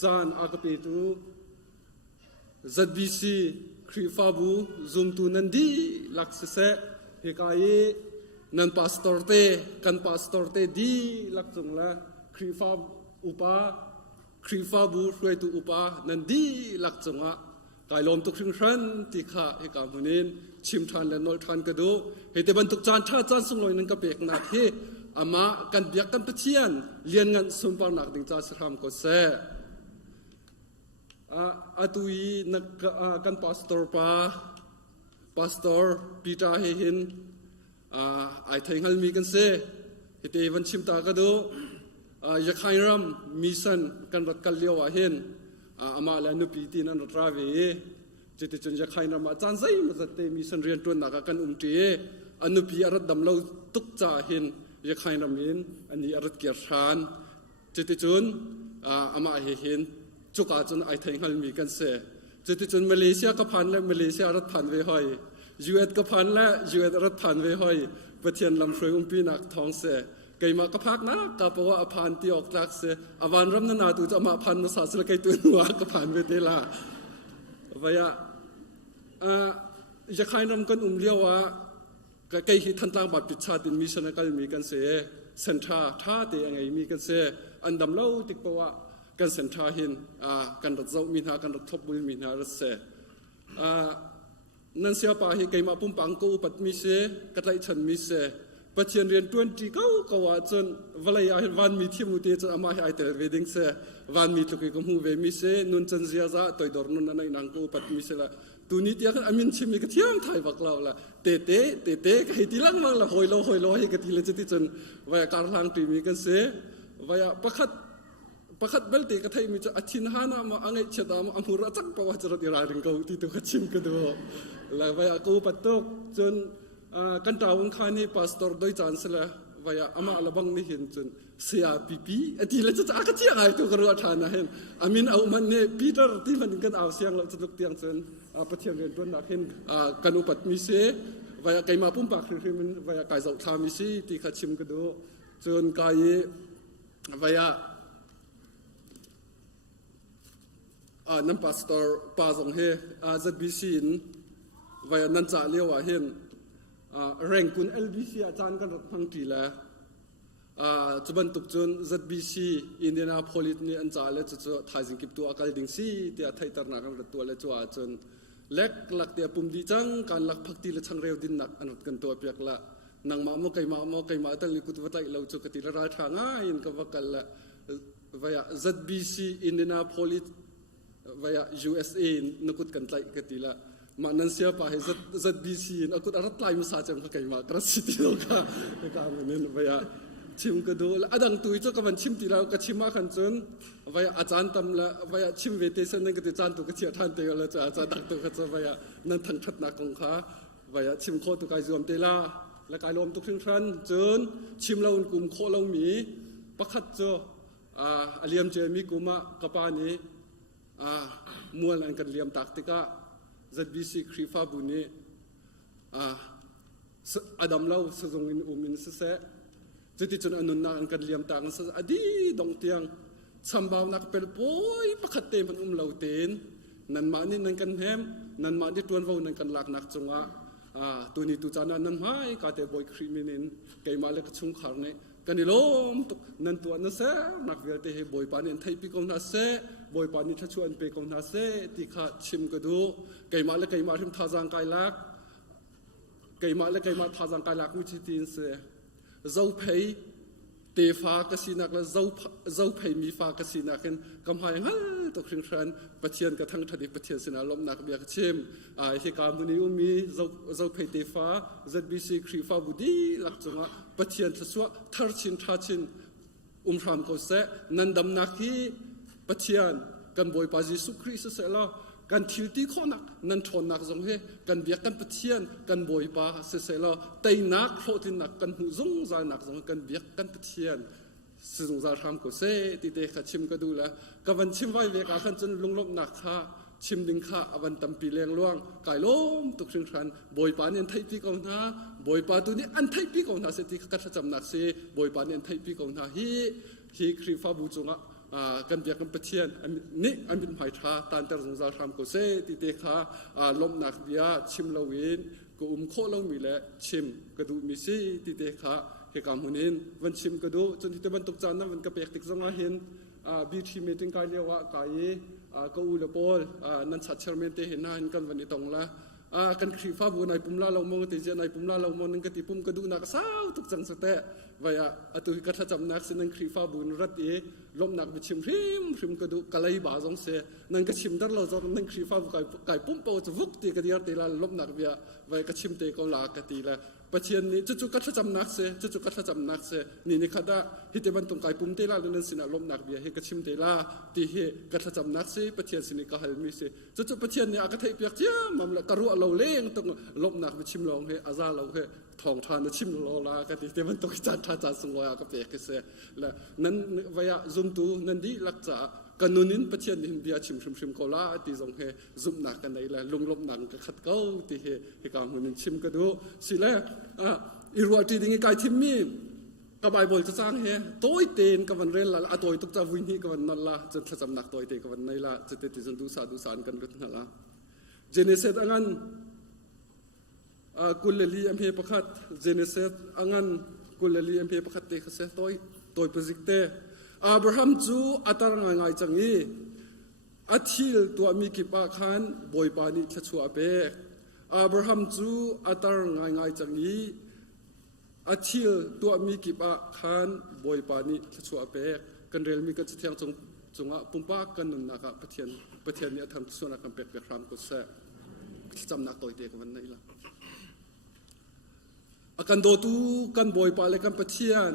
chan akape tu ZBC krifabu zoom tu nandi laksese hikai nan pastor te di lakchung la krifabu hroi tu upa nandi lakchunga kailom tu khring hran ti kha hika munin chim than le nol than ka do hite bantuk chan sung loi nan ka pek na thi ama kan biak kan pathian lian ngan sumpar nak ding cha sram ko se atui nak kan pastor Peter he hin ai thaingal mi kan se hite van chim ta ka do yakhairam mission kan rat kal lewa hin ama la nu pi tin an tra ve chiti chun yakhairam chan zai ma zate mission rian tun na kan umti anu pi arat dam lo tuk cha hin yakhairam in ani arat kiar than chiti chun ama he hin chuka chun ai thaingal mi kan se chiti chun Malaysia ka phan le Malaysia rat phan ve hoi US ka phan la US rat phan ve hoi pathian lam hroi umpi nak thong se kaima ka phak na ka pawa aphan ti ok tlak se awan ram na tu ama phan na sa sel kai tu nuwa ka phan ve te la vaya yakhairam kan liawa ka kai hi than tlang bat pi cha tin mission kal mi kan se sentra tha te angai mi kan se andam lo tik pawa kan sentra hin kan rat zau min ha kan rat thop bul min ha ra se nan sia pa hi kaima pum pang ko pat mi se katai chan mi se pathian rian 20 ka wa chon valai a van mi thimu te cha ama hi ai tel wedding se van mi thuki ko hu ve mi se nun chan zia za toy dor nun nai nang ko pat mi se la tu ni tia kan amin chimi ka thiam thai bak law la te ka hi tilang mang la hoi lo hi ka ti le chiti chon wa kar lang ti mi kan se wa pakhat bel te ka thai mi cha athin hana ma angai cheta ma amura chak pawa chara ti ra ring ko ti to ka chim ka do la wa ko patok chon kan tawang khani pastor doi chancellor vaya ama alabang ni hin chun CRPP ati la cha ka chia ai to karu athana hen amin au man ne Peter ti man kan aw siang lo chuk tiang chun pathian ren ton na hen kanu pat mi se vaya kaima pum pa khri min vaya kai zau tha mi si ti kha chim ka do chun kai vaya nam pastor pa zong he ZBC in vaya nan cha lewa hen rank kun LBC chan kan rat phang ti la chuban tuk chun ZBC Indianapolis ni an cha le chu thajing kip tu akal ding si te thai tar na kan rat tu le chwa chun lek lak te pum di chang kan lak phakti le chang reu din nak anut kan to piak la nang ma mo kai ma tal ni kut watai lo chu kati la ra tha nga in ka wakal la via ZBC Indianapolis via USA nukut kan tlai kati la manan sia pa ZBC in akut arat lai ma sa chang kai ma kra city lo ka manin vaya chim ka do adang tui chu ka ban chim ti la ka chima khan chun vaya achan tam la vaya chim ve te san ka ti chan tu ka chia than te la cha dak tu ka cha vaya nan thang that na kong kha vaya chim kho tu kai zom te la kai lom tu khring thran chun chim la un kum kho lo mi pakhat cho aliam che mi kuma ka pa ni mual an kan liam tak tika ZBC krifa buni adam lau sezongin umin se jadi chun anun na an kan liam tang sa adi dong tiang sambaw nak pel poi pakhatte man lau ten nan mani nan kan hem nan mani tuan vo nan kan lak nak chunga tu ni tu chana nan mai ka te boy criminal kai male ka chung khar ne kanilom nan tu an se nak vel te he boy panin thai pi kong na se boy pani tha chuan pe kong na se ti kha chim ka du kai ma him tha jang kai lak kai ma thha jang kai lak mi chi tin se zo phei เตฟ้ากสินักและเจ้าไพมีฟ้ากสินักเห็นกำหายฮัลตกครึ่งชันปะเทียนกระทั่งทัดิปะเทียนสินาลมนักเบียกเชมเหตุการณ์นี้มีเจ้าไพเตฟ้าจัดบิซีครีฟ้าบุดีหลักจังปะเทียนทศวทัดชินรามก็เสนันดำนักที่ปะเทียนกันบอยปาจิสุคริสเสละกันทิวตีข้อนักนันทนนักจงเฮกันเบียกันปะเทียนกันบอยปาเสละไตนักโคตินักกันหูจงใจนักจงกันเบียกันปะเทียนซึ่งจะทำก็เสติเตะชิมก็ดูแลกับวันชิมไว้เวกาขันจนลงลบหนักข้าชิมดึงข้าวันตำปีเลี้ยงล่วงไก่ล้มตุกชิงชันบอยปาเนี่ยไทยปีกองท่าบอยปาตัวนี้อันไทยปีกองท่าเสติกัดจำนักเสบอยปาเนี่ยไทยปีกองท่าฮีครีฟ้าบูจงอ่ะกันเบียกันปะเทียนนี่อันเป็นหมายท่าตานแต่สงสารทำก็เสติเตะข้าลมหนักเบียชิมลาวินก็โคลงมีแหละชิมกระดูมีซีติเตะข้าเหตุการณ์นี้วันชิมก็ดูจนที่ตะวันตกจันทร์นั้นมันก็เปียกติดจังหวะเห็นบีทีมีติ้งกายเรียกว่ากายก็อุลปอลนั่นสัตว์เชอร์เมนเตเห็นหน้าเห็นกันวันนี้ตรงละกันครีฟ้าบัวในปุ่มลาเรามองติเจในปุ่มลาเรามองนึงก็ติปุ่มก็ดูนักสาวตกจังสเตะว่าตัวที่กระทำจำนักสินังครีฟ้าบุญรัดเอลมนักไปชิมริมก็ดูกะเลยบาจงเสนั่งก็ชิมดัดเราจงนั่งครีฟ้าไก่ปุ่มเป่าจะวุกตีกระเดียร์ตีละลมนักเบียว่าก็ชิมเตะก็ลากตีละปะเชียนนี้จุกกระทำจำนักเสจุกกระทำจำนักเสนี่ขณะฮิตบันตรงไก่ปุ่มเตละเรื่องสินะลมนักเบียเฮก็ชิมเตละตีเฮกระทำจำนักเสปะเชียนสินี่ก็ให้มีเสจุกปะเชียนเนี่ยก็ไทยเปียกเจ้ามันละกระรัวเราเล่งตรงลมนักไปชิมลองเฮอาซาเราเฮทองทานชิมลองละก็ตีเตมันตรงจัดท่าจัดสงอยก็เปียกเสและนั้นว่าซุมตูนั้นดีลักษะกันนุนินปะเชียนนินเบียชิมก็ละตีจงเฮซุมนักกันได้ละลุงลมนักก็ขัดเก้าตีเฮการนุนินชิมก็ดูสิแล้วอีรัวที่ดิ้งไก่ทิมมีกับไบเบิลจะสร้างเฮตัวเตนกับวันเรนละตัวตุกจะวิ่งฮีกับวันนั่นละจนจำนักตัวเตกับวันไหนละจะเตติจนดูสารกันรุดนั่นละเจเนเซตอันกุลลีอัมเพปขัดเจเนเซตอันกุลลีอัมเพปขัดเตขเสตัวปจิกเตอับราฮัมจูอัตรังไงจังงี้อัทิลตัวมีกิปะขันบอยปานิชัวเปกอับราฮัมจูอัตรังไงจังงี้อาทิลตัวมีกิบะขันบอยปานิชัวเปกกันเรียลมีกันเทียงจงปุ่มปากันนุนนะครับปะเทียนเนี่ยทำส่วนนักเป็กเป็กรามกุศลจำนักตัวเด็กวันนี้ละกันโดตูกันบอยปาเลยกันปะเทียน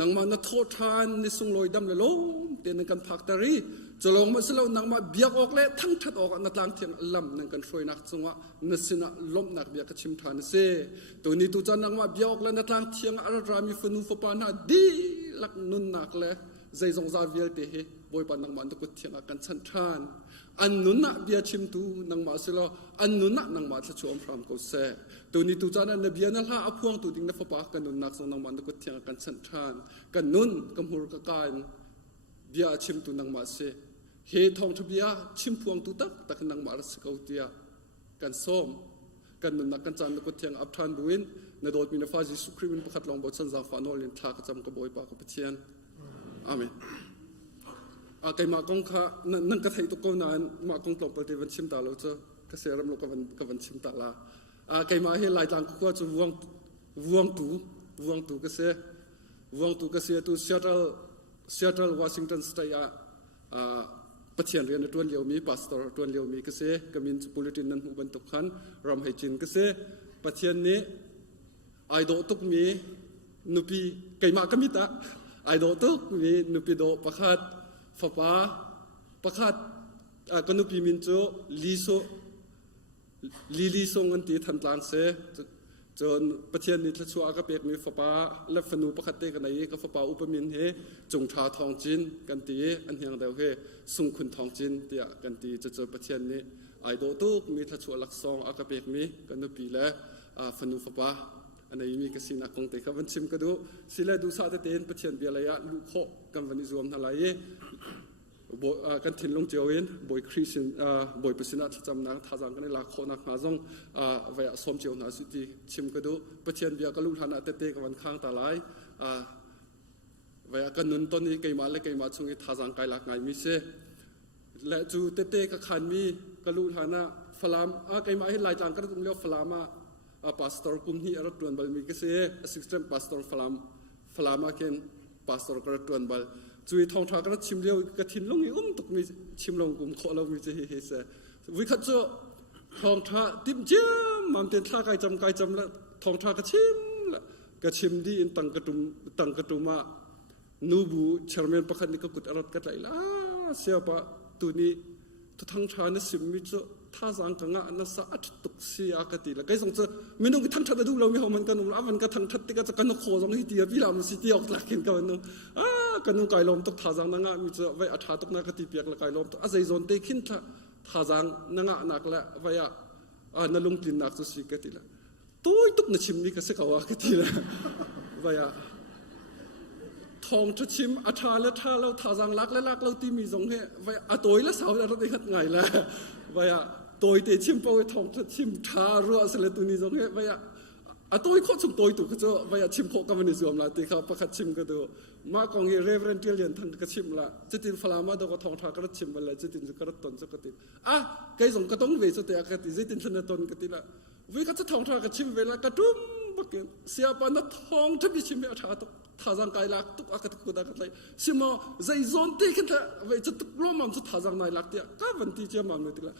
นังมาณโทษทานในสุงลอยดำเลยล้มเตียนกันพักตารีจะลงมาสิเรานังมาเบียกออกเลยทั้งทัดออกนักลางเทียงลำนังกันช่วยนักจังหวะนัสินะล้มนักเบียกชิมทานเสตัวนี้ตัวจันนังมาเบียกออกเลยนักลางเทียงอารามีฝนุฟปานาดีลักนุนนักเลยใจจงซาเวียเตะบอยปานังมันตุกเทียงกันชันทานอันนุนนักเบียชิมตูนังมาสิเราอันนุนนักนังมาจะช่วยพรามกุศลตัวนี้ตัวจันนับเบียนั่นละอพวงตัวดิ้งนับปากันนุนนักทรงนังมันตุกเทียงกันชันทานกันนุนกำหูกการเบียชิมตูนังมาเสเฮทองทบียชิมพวงตุตักนังมาร์สกาวเตียกันส้มกันนุนนักกันจันนักเทียงอับทานบุญในโดดมีนฟาจิสุครีมินประคัดลองบทสันซาฟานอลินทากจำกบอยปากกับเทียนอาเมนไก่มากงข้านั่งกระไทยตุกนานมากงตลบปฏิวันชิมตาเราจะกระเสียรำลงกับวันชิมตาลาไก่มาเฮลายต่างก็จะวงตูกระเสียตูเซียตลวอชิงตันสเตียปะเทียนเรียนตัวเลี้ยวมีพาสตอร์ตัวเลี้ยวมีกระเสกมินสปูลิตินนั้นหูบันตุกขันรำให้จินกระเสปะเทียนนี้ไอโดตุกมีนุปีไก่มากมิตาไอโดตุกมีนุปีโดประคัดฟ้าประคัดก็นุปีมินโจลีโซงันตีทันตางเสจนปะเทียนนี้ชัวก็เปียกมีฟ้าและฟนูประคัดเตกันไหนก็ฟ้าอุปมินเฮจงชาทองจินกันตีอันเฮียงเดียวเฮสุงคุณทองจินเตียกันตีจะเจอปะเทียนนี้ไอโดตุกมีชัวหลักซองอากาเปียกมีกันนุปีและฟนูฟ้าอันนี้มีกสินักคงเตะครับวันชิมก็ดูสิเลดูซาเตนปะเทียนเบียระยะลูกโคกันวันนี้รวมทลายกันถิ่นลงเจียวเองบอยคริสบอยปสินัทจำนางท่าจังกันในหลักโคนักมาจงวัยสมเจียวนาสุติชิมก็ดูปะเทียนเบียก็ลูกฐานะเตะกันวันข้างตาลายวัยกันนุนต้นนี้ไก่มาเล็กไก่มาช่วงนี้ท่าจังไก่หลักไงมิเช่และจูเตะก็ขันมีก็ลูกฐานะฟลามไก่มาให้ลายจังก็ต้องเรียกฟลามาพาสตอร์กุมฮีอารัตวนบัลมีก็เสีย assistant pastor ฟลามาเคน pastor กระตวนบาลจุยทองทากระชิมเลี้ยวกระถินลงอีตกมีชิมลงกุมขอเรามีจะเฮเสวิคัตโจทองทาติมเจียมมันเป็นท่าไก่จำละทองทากระชิมละกระชิมดีอินตังกระตุมานูบูเชอร์เมนประคันนี่ก็กุดอรัดกันไหลละเสียปะตัวนี้ทุกทางทานสิมิโจท่าสังกังอันนั้นสะอาดตุกเสียกันทีละไก่สงเจไม่ต้องทั้งทัดดูเราไม่เอามันกันมันก็ทั้งทัดที่ก็จะกันนกโคสองที่เดียวพี่เรามันสิที่ออกหลักกินกันนึงกันนุ่งไก่ลมตุกท่าสังนั่งมิโจไว้อัฐาตุกนักตีเปียกละไก่ลมตุกอาศัยโซนเตขินท่าสังนั่งนักละไว้นั่งลงกินนักสุสิกันทีละตัวตุกนักชิมนี่ก็เสกว่ากันทีละไว้ทองจะชิมอัฐาและท่าเราท่าสังลักและลักเราตีมีสองเหไว้ตัวและสาวเราได้ขัดไงละไว้ตัวเตชิมไปทองจะชิมทารัวสเลตุนิจงเฮไว้ตัวข้อสมตัวตุกจะไว้ชิมโคกันมันนิสวมละตีเขาประคัดชิมกันดูมากองเฮเรเวรนเทียนทันก็ชิมละจะติดฟลามาดก็ทองทากระชิมไปเลยจะติดจะกระตนจะกติไกสงกระต้องเวสเตะกติจะติดชนตนกติละวิก็จะทองทากระชิมเวลากระดุมบักเกเสียปานทองจะมีชิมอัฐาตุท่าสังไกลักตุกอากาศกุดอากาศไหลชิมใจโซนตีกันเถอะไว้จะตุกล้อมมันจะท่าสังไงลักเดียก็วันที่เจ้ามันไม่ติละ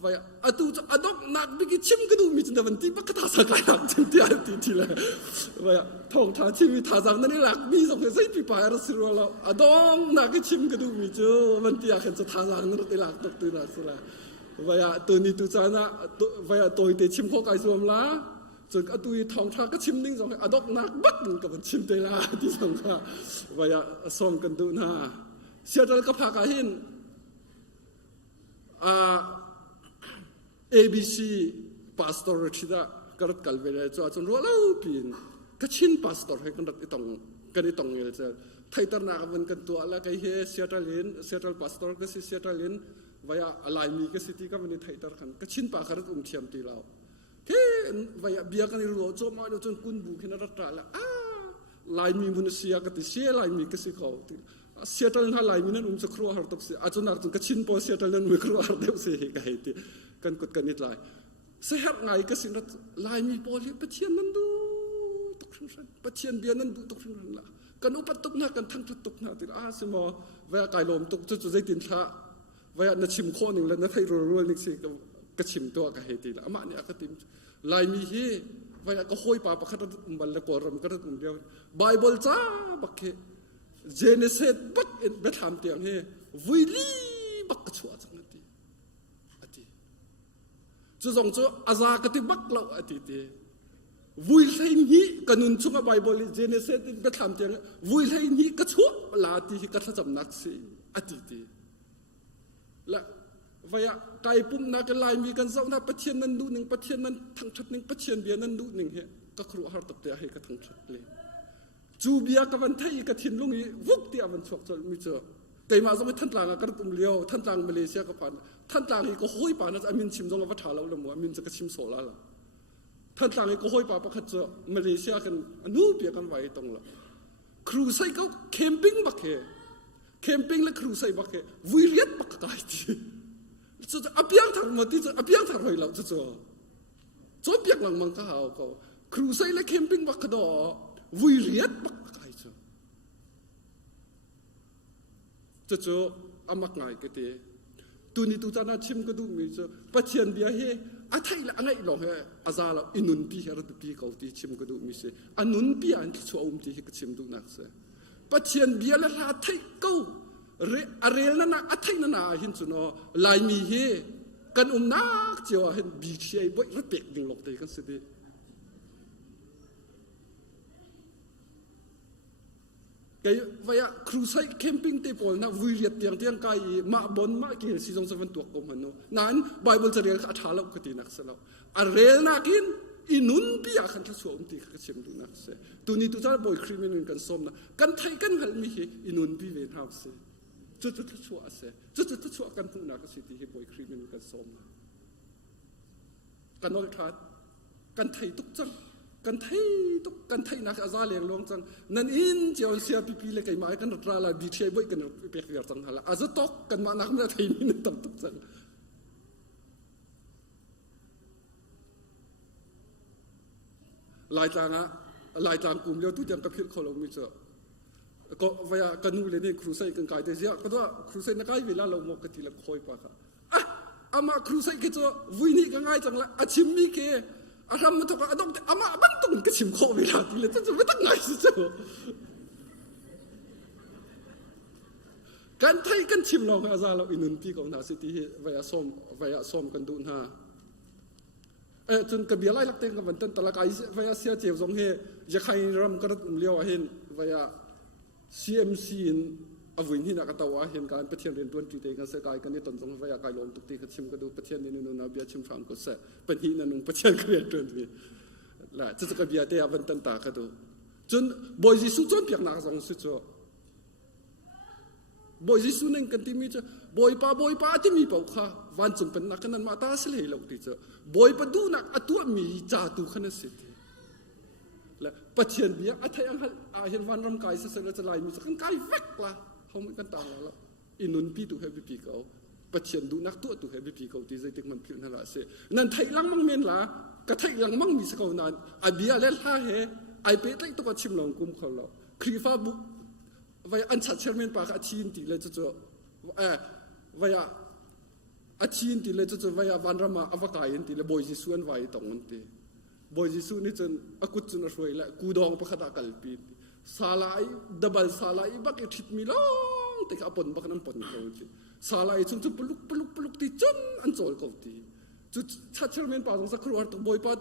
ไว้ตัวจะอดอกนักบิกิชิมก็ดูมีจนวันที่บักท่าสังไกลักจนที่อะไรทีละไว้ทองท่าชิมท่าสังนั่นนี่ลักมีสองคนใส่ปีปายรัสรัวเราอดอกนักชิมก็ดูมีเจ้าวันที่อาการจะท่าสังนั่นที่ลักตุกตัวลักสุดละไว้ตัวนี้ตัวจ้านะไว้ตัวเตชิมข้อไก่สวมละจนตัวทองทาก็ชิมนิ่งสองอดอกนักบักกับมันชิมเตล่าที่สองค่ะว่าซ้อมกันดูนะเสียดายก็พากันเห็นABC pastor ที่ได้กระดับเวลาจนรัวเล่าปีนก็ชิน pastor ให้กันรัดอีตองกันอีตองเอลเซลไทยตระหนักมันกันตัวอะไรก็เฮเสียดายลินเสียดาย pastor ก็สิเสียดายลินว่าอะไรมีก็สิที่ก็มันไทยตระกันก็ชินปากระดับเทียมตีเราเฮ้ยว่าเบียกันรู้โจมาจนคุณบุกเห็นรัตละลายมีมุนเสียกันที่เสียลายมีก็สิเขาเสียตันหาลายมีนั้นจะครัวหาตบเสียอาจจะนักจนก็ชินพอเสียตันนั้นไม่ครัวหาเดียวเสียกันเหตุกันกดกันนิดลายเสียไงก็สินัดลายมีพอเลี้ยปะเชียนนั้นดูตกชั้นปะเชียนเบียนั้นดูตกชั้นละกันอุปตกหน้ากันทั้งตกหน้าติสมอว่าไก่ลมตกจะใจตินท่าว่านัดชิมข้อหนึ่งแล้วนัดให้รัวๆนี่สิก็ชิมตัวกันเหตุละอามาเนี่ยก็ติมลายมีเฮว่าก็ห้อยปาปะขัดบัลลังก์รำกันตุ้งเดียวไบเบิลจ้าบักเฮเจเนเซตบักเบ็ดทำเตียงเฮวิลีบักชัวจังตีอดีจะส่งจะอาซากติบักเราอดีตีวิลีนี้กันุนช่วงไบเบิลเจเนเซตเบ็ดทำเตียงวิลีนี้ก็ชัวลาตีก็ทำนักสิอดีตีและว่าไก่ปุ่มนักลายมีกันสองนับประเทียนนั้นดูหนึ่งประเทียนนั้นทั้งชุดหนึ่งประเทียนเบียนั้นดูหนึ่งเหรก็ครัวหาตบเตียให้กับทั้งชุดเลยจูเบียกับวันไทยกับทินลุงอีวุกเตียมันชกจนมิเจอไก่มาสมัยท่านต่างกันตุ้มเลี้ยวท่านต่างมาเลเซียกับพันท่านต่างอีกก็ห้อยป่านะอามินชิมจงกับวัฒน์เราละมัวอามินจะก็ชิมโซลาละท่านต่างอีกก็ห้อยป่าประคัตเจอมาเลเซียกันนู้เปียกันไว้ตรงละครูใส่เขาแคมปิ้งบักเฮแคมปิ้งและครูใส่บักเฮวิเลียดบักไก่ที่จะอภิยังทำมาที่จะอภิยังทำอะไรเราจะอภิยังหลังมังก็หาเขาครูใส่และแคมปิ้งบักกระดอวิเลียดบักไก่จะอามักไงก็ดีตัวนี้ตัวจานาชิมก็ดูมีปัจเจียนเบียเฮอาไทยละอะไรหรอเฮอาซาละอินุนปีเฮรัตปีเขาที่ชิมก็ดูมีเสอันนุนปีอันที่ชัวที่ก็ชิมดูนักเสปัจเจียนเบียละลาไทยกูเรียนนั่นนะอัฐินั่นนะหินสุนอลายมีเฮกันนักเจ้าเห็นบีเชียบ่อยรถเด็กดึงหลอกเตะกันสิเดไก่ว่าครูใช้แคมปิ้งเตปอลนะวิเลียดเตียงไก่มาบนมากินซีซองเซเว่นตัวกมันโนนั้นไบเบิลจะเรียนอัฐาเราก็ตีนักเสลาเรียนนักกินอินุนปีอาคันที่สวมตีก็เชื่อมดูนักเสตัวนี้ตัวจ้าบ่อยครีมินกันส้มนะกันไทยกันหันมีเฮอินุนปีเวนฮาวเสจุดชั่วเสจุดชั่วกันพุ่งนักสิทธิให้บ่อยครีมินกันส้มกันนอทัดกันไทยตุกจังกันไทยนักอาซาเลียงลงจังนั่นอินเจ้าเสียปีเลยไก่ไม้กันรัลาบีเชียบ่อยกันเปียกเรียจังฮะละอาซาตกกันมานักมันไทยนี่นั่นตุกจังลายจางกลุ่มเดียวทุกอย่างกับพิษเขาเราไม่เจอ ก็ว่ากันนู่นเลยนี่ครูใส่กันไกลแต่เสียก็ว่าครูใส่นักไอ้เวลาเราหมกกติละคอยปากอ่ะอามาครูใส่กิจวิ่งนี่ก็ง่ายจังละอาชิมนี่เคอารมณ์มันถูกต้องอามาบังตุนก็ชิมโคเวลาทีเลยจะไม่ต้องง่ายสิเจ้ากันไทยกันชิมลองอาซาเราอินุนปีของนาสิที่วิยาส้มกันดูนะจนกระเบียไล่ลักเต็งกับวันต้นตะลักไอวิยาเสียเจ็บสองเฮจะใครรำกระตุ้มเลี้ยวเห็นวิยา CMC อวินที่นักตาวเห็นการประเทศเรียนตัวจีเตกันเสกายกันนี่ตนสงวิยากายลมตุกตีกันชิมกันดูประเทศนี้นู่นนาเบียชิมฟังก็เสะเป็นที่นั่นนุ่งประเทศเรียนตัวนี้แหละจะกระเบียเตะวันต้นตากันดูจนบอยจิสุจนเปียกหนักสองสุดจ้ะบอยจิสุนั่งกันที่มีจ้ะบอยป้าที่มีเปล่าค่ะวันจุ่มเป็นนักนั้นมาตาเสลยเราที่จ้ะบอยป้าดูนักอัตัวมีจ่าตุขนาดสิและประเทศเบียอัธยังเห็นวันรำกายเสร็จแล้วจะไล่มีสักกายเวกละเขาไม่กันต่างแล้วอินุนปีตุเฮบิปีเขาประเทศดูนักตัวตุเฮบิปีเขาที่ใจติดมันพิวนั่นแหละเสนั่นไทยลังมั่งเมนละก็ไทยลังมั่งมีสักนานอาเบียเล่นท่าเฮไอเป๊ะตั้งตัวชิมลองกุมเขาเราครีฟ้าบุไว้อันชัดเชลเมนปากอาชีนตีเลยจะไว้อาชีนตีเลยจะไว้วันรำมาอวกาศตีเลยบอยจิส่วนไว้ตรงนั้นตีบอยจิสุนี่จนอากุจนรวยละกูดองประคตากลปีสาลายดับเบิลสาลายบักทิดมิลองแต่กับปนบักนั้นปนเขาทีสาลายจนปลุกที่จนอันโจลเขาทีจุดชัดเชลเมนปากของสักครู่ตัวบอยปัด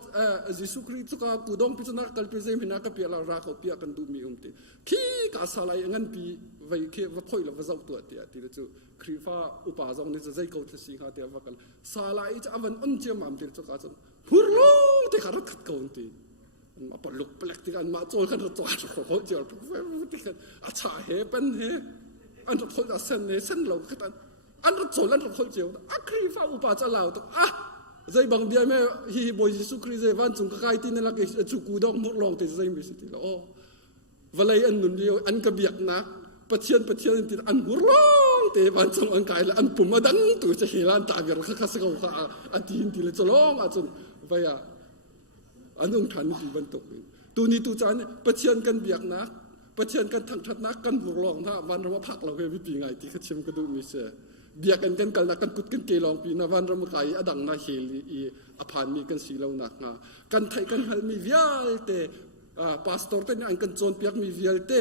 จิสุคริสต์ก็กูดองพิจารณากลปีเซมินักเปียลาราเขาเปียกันดูมีทีขี้กาสาลายงั้นปีไว้แค่ว่าค่อยละว่าเจ้าตัวเตียทีละจู่ครีฟ้าอุปาจงนี่จะใจเขาจะสิงหาเตียว่ากันสาลายจะอันอันเจียมามทีละจู่กันพูดรู้แต่ขาดขัดเขาทีมาปลุกแปลกที่กันมาโจลกันตัวเขาเจียวที่กันอาชาเฮเป็นเฮอันเราคนละเส้นเฮเส้นเรากันอันเราโจลอันเราคนเจียวอ่ะครีฟ้าอุปาจะเล่าตัวอ่ะใจบางเดียไม่ฮีบอยสุคริสต์วันจุงกายที่นั่นละก็จุกูดองมุดลองแต่ใจไม่สิทีละโอ้เวลาอันนุ่นเดียวอันกระเบียกนะประเทียนติดอันหัวร้องแต่วันจงอันกายละอันปุ่มมาดังตัวจะเฮลันตาเบียร์ข้าศึกเขาอันที่ทีละจะร้องอ่ะจนไปอ่ะอันนู้นทันที่บรรทุกตัวนี้ตัวจานเนี่ยประเทียนกันเบียกนะประเทียนกันทั้งทัดนักกันหัวร้องถ้าวันเราพักเราเฮวิปีไงที่เขาเชื่อมกันดูมิเช่เบียกันนักกันกุดกันเกลองปีนะวันเราไม่ไกลอดังนาเฮลีอภันมีกันสีเหล่านักนะกันไทยกันฮัลมีวิอาลเตพาสตอร์เต้นอันกันโจนเปียกมีวิอาลเต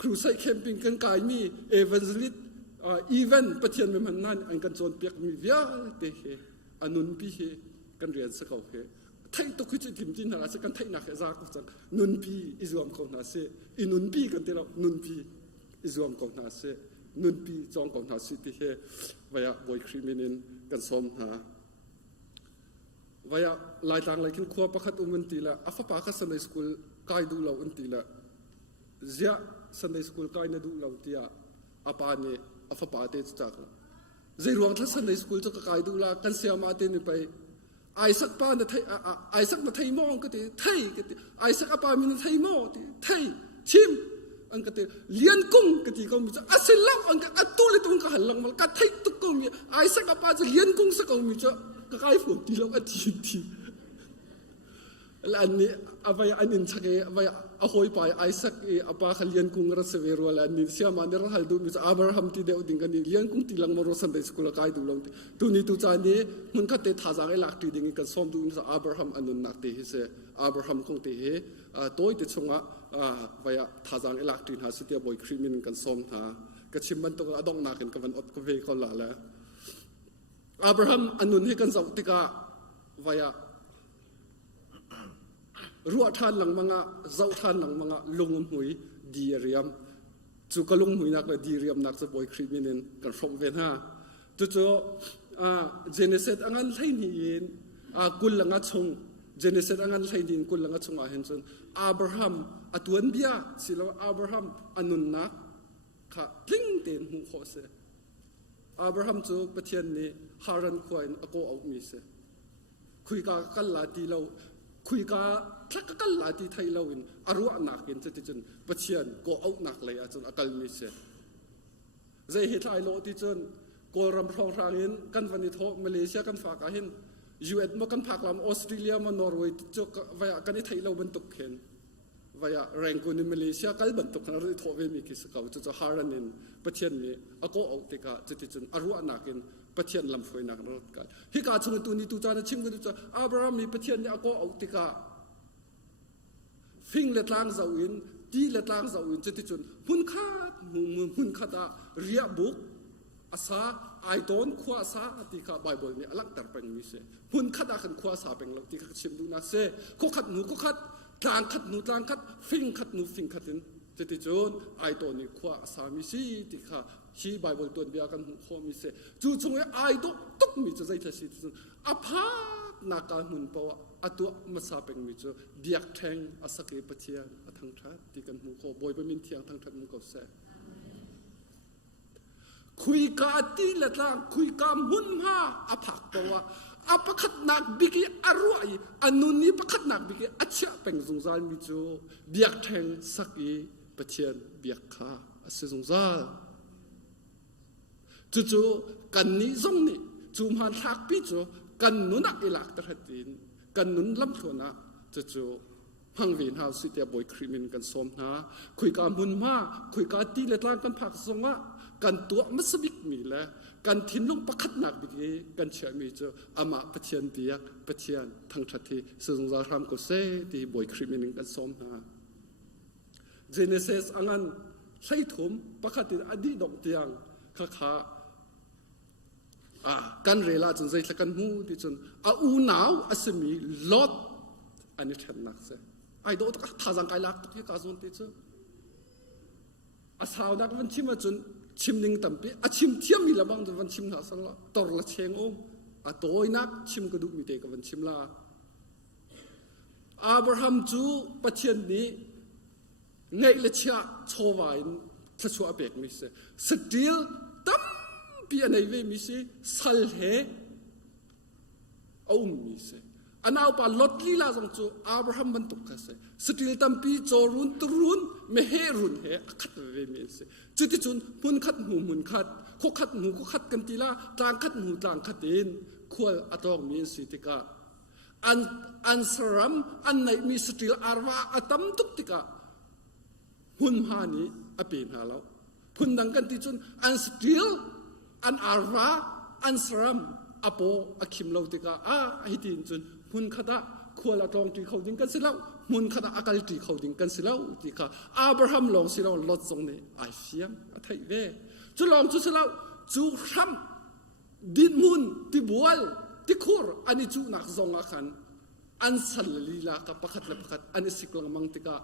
ครูใส่แคมปิ้งกันกายมีเอเวนซ์ลิตอีเวนต์ประเทศมันนั่นอันกันโจนเปียกมีวิอาลเตเฮอันนุนปีเฮกันเรียนสักเขาเฮไทยตกขึ้นจิมจินหาสักกันไทยนักเอซากุจังนุนปีอิสลามของนาเซอินุนปีกันเตเรานุนปีอิสลามของนาเซนุนปีจองของนาเซที่เฮวิยาบอยคริมินินกันสมหาวิยาลายต่างลายขึ้นขั้วประคัตมันตีละอัฟปาคัสในสกุลกายดูเราอันตีละเจ้าสันในสกุลกายนดูเราที่อาปานีอัฟปาเตจจากเจ้ารวงทัศนในสกุลจะกายดูละกันเสียมาเตนไปไอสักปานะไทยไอสักมาไทยมองก็ตีไทยก็ตีไอสักอาปามีนะไทยมองตีไทยชิมอันก็ตีเลี้ยนกุ้งก็ตีก็มีจะอาศัยเล่าอันก็อัตุลิตุงก็หันหลังมาก็ไทยตุกก็มีไอสักอาปาจะเลี้ยนกุ้งสักก็มีจะก็กายฝุ่นตีเราอัดทีแล้วอันนี้อาไปอันนี้ชักเอไปอาหอยไปไอซักเออาปาขลียนกุ้งรัสเวรัวแล้วอันนี้เสียมันเดี๋ยวเราดูมิจะอับราฮัมที่เดียวดิ่งกันนี่เลี้ยนกุ้งตีลังมารสันได้สกุลกายดูลงตัวนี้ตัวจานนี้มันก็เตะท่าจางไอหลักที่ดิ่งกันซ้อมดูมิจะอับราฮัมอันนั้นนักเตะเสียอับราฮัมคงเตะตัวที่ชงไปท่าจางไอหลักที่หาสิเดียบอยครีมินกันซ้อมหากระชิมมันตัวอดองนักกันวันอดก็เวเขาละแล้วอับราฮัมอันนั้นให้กันสาวติกาไปรัวท่านหลังมังเจ้าท่านหลังมังลงหุยดีเรียมจุกลงหุยนักเลยดีเรียมนักจะบอยครีมินินกันฟอมเวนฮาจู่เจเนเซตอันนั้นใช่นี่กุลหลังชงเจเนเซตอันนั้นใช่นี่กุลหลังชงเห็นจนอับราฮัมอัตวันเบียสิแล้วอับราฮัมอันนุนนักข้าทิ้งเต็นหูโคเสอับราฮัมจู่ประเทศนี้ฮารันควายอโกเอามีเสคุยกันลาตีเราคุยกันทักกันหลายที่ไทยเราอินอารวะหนักเห็นจะที่จนประเชียนก็เอาหนักเลยจนอากาศมิเศษใจเหตุไอโลที่จนก็รำพองทางเห็นกันวันนี้ท้อมาเลเซียกันฝากเห็นยูเอสมากันผักลำออสเตรเลียมานอร์เวย์จกไว้กันที่ไทยเราบรรทุกเห็น vaya rengkun in Malaysia kal bantuk na ri thove mi ki sakau chu haranin pathian ni ako autika chuti chun arwa nakin pathian lam foi nak rot ka hi ka chung tu ni tu cha na chim gu chu Abraham mi pathian ni ako autika fing le tlang zau in ti le tlang zau in chuti chun hun khata ria buk asa I don't khwa sa atika Bible ni alak tar peng mi se hun khata kan khwa sa peng lo ti ka chim du na se ko khat nu ko khat tlang khat nu tlang khat fing khat nu fing khatin chuti chun I don't ni khwa asa mi si ti kha hi Bible ton bia kan kho mi se chu chung I don't tok mi chu zai tha si chu apha na ka hun pawa atu masa peng mi chu diak theng asake pathia athang tha ti kan hu kho boy ba min thiang thang that mu ko seคุยกาตีละตางคุยกามุนมาอภักตัวอภักนักบิกิอร่อยอันนู้นนี้อภักนักบิกิอัจฉริยะเป็นสงสารมิจูเบียกแทงสักอีปะเทียนเบียกขาอัศสงสารจู่ๆกันนี้ส่งนี้จูมันทักปิจูกันนู้นนักอิลักตระดินกันนู้นล้ำตัวนะจู่ๆพังวินหาสิเตียบอยครีมินกันสมนะคุยกามุนมาคุยกาตีละตางกันผักสงะกันตัวมัสบิกมีแลกันทิ้งลงประคัดหนักบิกีกันเชื่อมีเจออามาปะเทียนเบียกปะเทียนทั้งทัดที่สงสารามก็เซ่ที่บอยครีมินิงกันซ้อมนะเจเนเซสอังอันใช้ถุมประคัดที่อดีตดอกเตียงข้ากันเรลาจนใจละกันหูที่จนอูหนาวอสมีลอดอันนี้ฉันนักเซ่ไอ้โดตก็ท่าจังไกลักตุกที่กาซอนที่เจออาสาวนักวันชิมาจนชิมนิ่งตั้มปีชิมเทียมมีละบังจนวันชิมหาสังละตอร์ละเชงอมโตยนักชิมกระดูกมีเด็กวันชิมละอับราฮัมจูปัจเจียนนี้ไงละเชียโชวายทศวรรษเบกมิเสสติลตั้มปีอันไหนเวมิเสสัลเฮเอามิเสอันเอาปาลดลีลาจงจูอับราฮัมบรรทุกกันเสสติลตั้มปีโจรุนตรุนไม่เฮรุนเฮขัดเวมิเสจุดที่จุนมุนขัดหูมุนขัดโคขัดหูโคขัดกันทีละต่างขัดหูต่างขัดเองควรอัตองมีสิติกาอันสรัมอันไหนมีสติลอารวาอัตมตุกติกาหุ่นหานี้อภินหาแล้วพุ่นดังกันที่จุนอันสติลอันอารวาอันสรัมอโปอคิมเลาติกาไอตินจุนหุ่นขัดควรอัตองที่เขาดิ้งกันสิแล้วมุนขณะอากาศที่เขาดิ้งกันสิแล้วที่ค่ะอับราฮัมลองสิแล้วลดตรงนี้ไอเฟียมไทยเว่จุลองจุสิแล้วจูฮัมดินมุนที่บัวที่คูร์อันนี้จูนักซองอาคันอันสัลลีลากับประคัดและประคัดอันนี้สิกลังมังติกา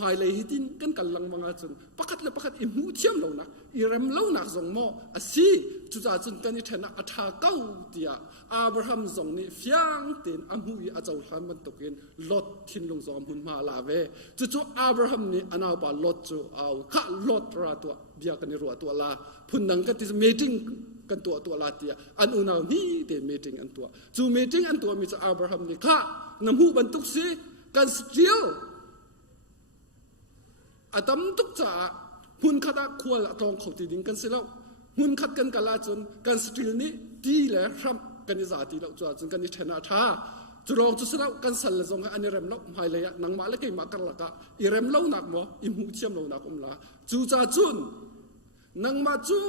หายเลยหิดินกันกันลังมังอาจุนประคัดและประคัดอิมูเทียมเรานะอิเรมเรานักซองโมอาซีจุจ่าจุนกันนี่แทนอัฐาเก้าเดียอับราฮัมซองนี่ฟียงเต็นอัมหุยอาจารย์ฮัมมันตกินลดทิ้งลงซองหุ่นมาลาเวจู่ๆอับราฮัมนี่อันเอาบาลดจู่เอาข้าลดราตัวเบียกันนี่รัวตัวลาพุ่นนังกันที่จะมีติ้งกันตัวลาเตียอันอุณานี่เดนมีติ้งอันตัวจู่มีติ้งอันตัวมีจะอับราฮัมนี่ข้าน้ำหูบรรทุกสิกันสติลอาตมตุกจ่าหุ่นขัดควรตองเขาตีดิ้งกันสิแล้วหุ่นขัดกันกันลาจนกันสติลนี้ดีเลยครับกันนิสาตีแล้วจ่าจนกันนิชนะท่าจุลองจุดแล้วกันสั่นละจงอันนี้เริ่มแล้วหายเลยนังมาแล้วก็มากันละกะอีเริ่มแล้วหนักมั้งอิมูเทียมแล้วหนักละจู่จ่าจุนนังมาจู่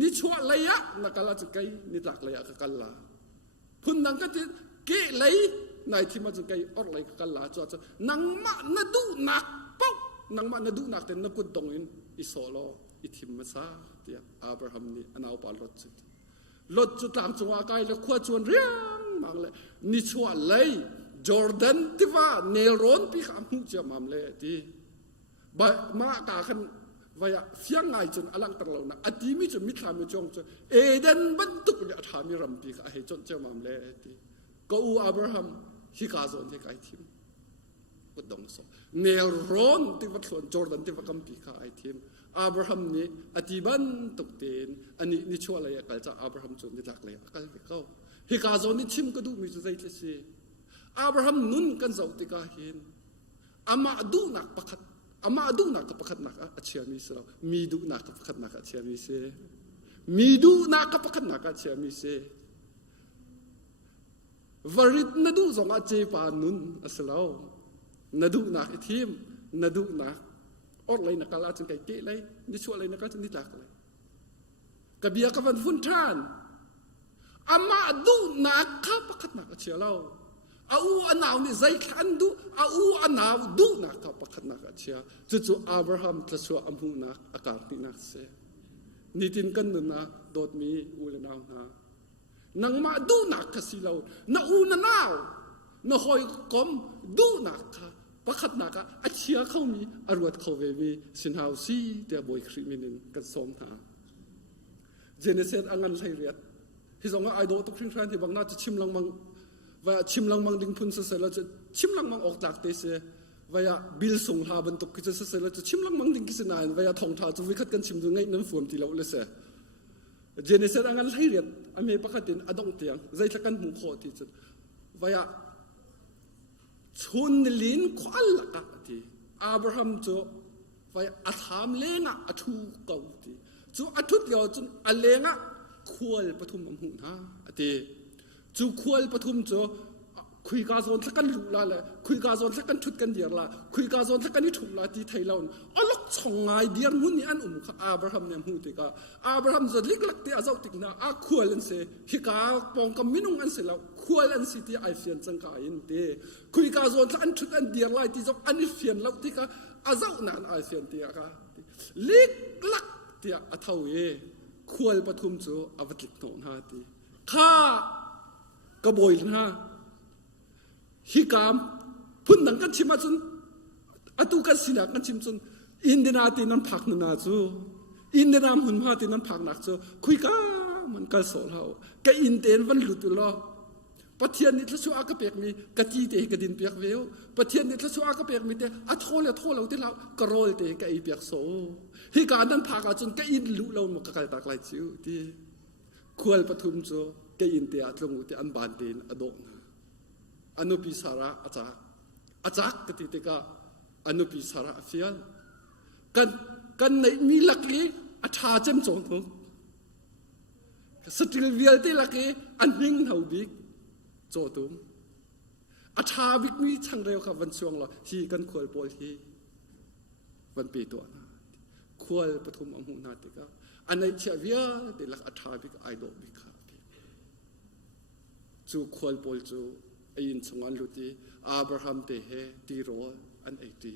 นิชวะเลยะนักละจุกัยนิตักเลยะกันละพุ่นนังก็ที่เกเลยนายที่มาจุกัยอดเลยกันละจ่าจุนังมาณดูหนักปุ๊บนังมาณดูหนักแต่นักกุดตรงอินอิโซโลอิทิมมาซาเดียอับราฮัมนี่อันเอาปาลดจุดลดจุดตามจังหวะกายแล้วขวดชวนเรียงมังเลยนิชวะเลยจอร์แดนที่ว่าเนรอนปีขามหูจะมัมเลยที่บ่มากากันว่าเสียงไงจนอลังตังเรานะอดีมิจนมิถามิจงจนเอเดนบรรทุกเนี่ยถามิรัมปีกให้จนจะมัมเลยที่ก็อูอับราฮัมฮิกาโซนที่ไกทิมก็ดงสงเนรอนที่ว่าส่วนจอร์แดนที่ว่ากัมปีกไอทิมอับราฮัมนี่อธิบันตุกเตนอันนี้นิชวะเลยกัลจะอับราฮัมจนนิจักเลยกัลไปเข้าฮิกาโซนี่ชิมก็ดูมีจุดใจที่สิอับราฮัมนุนกันเจ้าติกาเห็นอามาดูนักประคัดอามาดูนักประคัดนักอาเชียมิสเรามีดูนักประคัดนักอาเชียมิเสมีดูนักประคัดนักอาเชียมิเสวริดนดูสองอาเจปานุนอาสลาว นดูนักทีม นาดูนักอดเลยนักกาลาจนไก่เกะเลยนี่ช่วยเลยนักกาจนนิดหลักเลยกระเบียกับวันฟุ้นท่านอามาดูนักข้าประคัดนักเชียวเราอาอูอันนาวนี่ใจขันดูอาอูอันนาวดูนักข้าประคัดนักเชียวจู่ๆอับราฮัมจะช่วยอัมหูนักอากาศนี่นักเสียนี่ตินกันนะโดดมีอูเลนาวนะนังมาดูนักสิเรานาอูนนาวนาหอยกอมดูนักข้าประคัดนักอาเชียเขามีอรวดเขาเวมีสินหาวซีเดียบอยครีมินินกันสมหาเจเนเซตอังกันไทยเรียดที่สองว่าไอโดตุกทิ้งทานที่บางน่าจะชิมลังมังว่าชิมลังมังดิ่งพุนเสร็จแล้วจะชิมลังมังออกจากเตเสว่าบิลส่งหาบรรทุกกิจเสร็จแล้วจะชิมลังมังดิ่งกิจนายว่าทองทาจะวิคัดกันชิมดูง่ายนั้นฝ่วมที่เราเลยเสเจเนเซตอังกันไทยเรียดอเมริกาตินอดงเตียงใจตะกันมุขโคที่สุดว่าชุนลินขวัญละกันที่อับราฮัมจะว่าอัฐามเลงะอัฐุเก่าที่จู่อัฐุเดียวจนอัเลงะควรปฐุมอมุนะที่จู่ควรปฐุมจะคุยกาโซนสักกันลุลาเลยคุยกาโซนสักกันชุดกันเดียร์ละคุยกาโซนสักกันนี่ถูกละที่ไทยเราอัลล็อกช่องไงเดียร์มุนี่อันข้าอับราฮัมเนี่ยมุติกาอับราฮัมจะลิกลักที่อาเจ้าติกนะควรอันเสฮิกาปองกับมินุงอันเสแล้วควรอันสิที่ไอเฟียนจังกาอินเตคุยกาโซนสักอันชุดอันเดียร์ละที่จะอันนี้เฟียนแล้วที่กาอาเจ้านั่นไอเฟียนที่กาลิกลักที่อาเท่าเอควรปฐุมจูอวติกโนนฮาตีข้ากระบอยนะฮิกามพุ่นนังกันชิมาจุนอตุกันสินักกันชิมจุนอินเดียนาตีนั้นผักนาจูอินเดียนามหุ่นพาตีนั้นผักหนักจูคุยก้ามันกันสอนเขาแกอินเดียนวันหลุดล้อประเทศนี้ถ้าชัวร์ก็เปียกมีกะจีเตะกระดินเปียกเวลประเทศนี้ถ้าชัวร์ก็เปียกมีเตะอัดโทเราที่เรากระโรยเตะกะอีเปียกโซฮิการนั้นผักจนกะอินลุเรามันกะไก่ตากลายจิ๋วที่ควรปฐุมจูกะอินเตะตรงที่อันบานเดินอดงอนุปิสาระอาจักกติเตกะอนุปิสาระเฟียลกันในมีหลักลี้อาชาเจมจงทุกสติลเวียลเตลักลี้อันหิงเฮาบิกโจตุมอาชาบิกมีช่างเร็วกับวันช่วงเราที่กันควรปอยที่วันปีตัวนะควรปฐุมอมุนาติกะอันในเชียเวียเตลักอาชาบิกไอโดบิกาจูควรปอยจูอินสงวนลุตีอับราฮัมเตเฮตีโรอันเอตี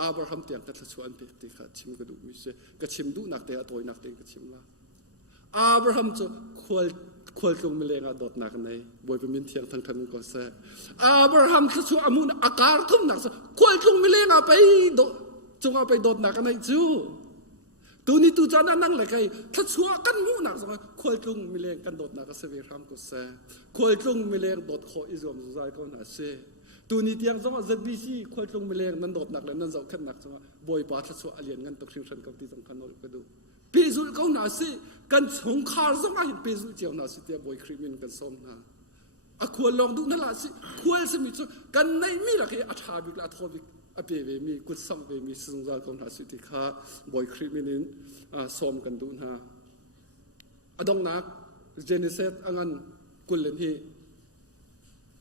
อับราฮัมเตียงตัดส่วนเปกติขัดชิมกระดูกมิเสกระชิมดูนักเตะตัวนักเตะกระชิมละอับราฮัมจะควรลงมิเลงาดอดนักในบอยเป็นมินเทียงทางทันก็เสอับราฮัมจะช่วยอามุนอากาศทุ่มนักซะควรลงมิเลงาไปจงเอาไปดอดนักในจูตัวนี้ตัวจานั่งเลยไงถ้าชัวกันหูหนักสักควายกรุงมิเลงกันโดดหนักก็เสวียรำก็เสควายกรุงมิเลงโดดขออิสลามสุดท้ายก็น่าเสตัวนี้ที่ยังสมมติ ZBC ควายกรุงมิเลงนั้นโดดหนักเลยนั้นจะขึ้นหนักสักบอยปาถ้าชัวอเลียนกันตกชิวชันกับที่สำคัญเราก็ดูปีสุดก็น่าเสกันสงครามสมัยปีสุดเจียวน่าเสที่บอยครีมินกันสมนะควรลองดูนั่นแหละสิควรสมิจุกันในมีหลักอัฐาบิกละทอบิกอเปเวมีกุศลเวมีสงสารของนาสิทธิข้าบอยคริมินินซ้อมกันดูนะอดองนักเจเนเซตอังันกุลเลนฮี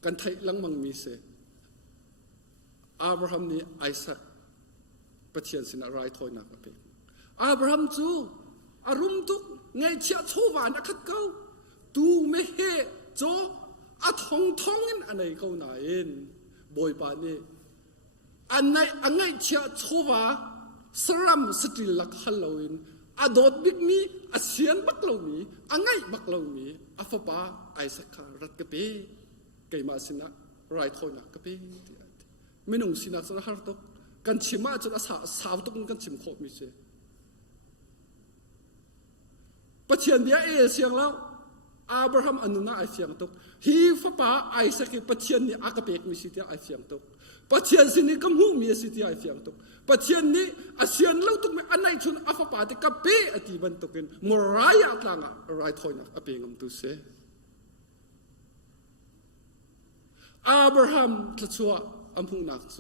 กันไทยลังมังมีเสอับราฮัมนี่ไอซักปะเทียนสินอะไรถอยนักเป็นอับราฮัมจูอารมณ์ทุกไงเชี่ยโชวานักขัดเก้าตูไม่เฮโจอัทองอินอันไหนเขาไหนบอยปานี่อันไหนเชื่อชัวสรัมสติลักฮัลโลวินอดอดบิกมีอาเซียนบักโลมีอันไหนบักโลมีอัฟบาไอสักการัตกะเปไกมาสินะไรทอยนักกะเปไม่นุ่งสินะสนะฮาร์ตกกันชิมาจนอาสาวตกกันชิมโคมิเซปัจเจียนเดียเสียงแล้วอับราฮัมอนุนาไอเสียงตกฮีฟบาไอสักปัจเจียนนี่อากาเปกมิสิเดียไอเสียงตกปัจเจียนสินี่ก็หูมีสิที่ไอเสียงตกปัจเจียนนี้อาเซียนเล่าตุกไม่อันไหนชนอัฟปาติกับเป้อธิบันตุกินมรายะกลางอะไรถอยนักอเปงมตุเสอับราฮัมทชัวอัมพูนักโซ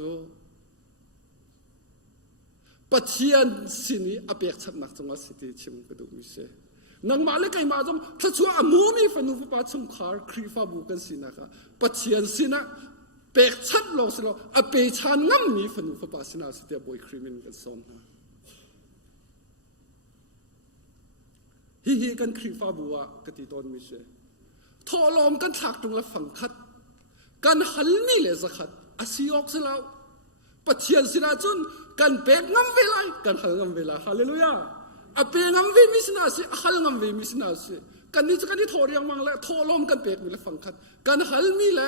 ปัจเจียนสินี่อเปกชัดนักจังหวะสิที่ชิมกระดูกมิเสนังมาเลกัยมาจอมทชัวอามูมีฟันุฟปาชงคาร์ครีฟาบุกันสินะคะปัจเจียนสินะ เปกชัดลงสิเราอเปชานงั้มมีฝันอุปปัสนาสเตียบอยคริมินกันซ้อมนะฮีกันครีฟ้าบัวกติตอนมิเชทอลอมกันถักตรงละฝังคัดกันหัลมีเลยสักขัดอาศิออกสิเราปัจเจียนสิราจุนกันเปกงั้มเวลากันหัลงั้มเวลาฮาเลลูยาอเปงั้มเวมิสนาสิหัลงั้มเวมิสนาสิกันนี่จะกันที่ทอเรียงมังและทอลอมกันเปกมีละฝังคัดกันหัลมีและ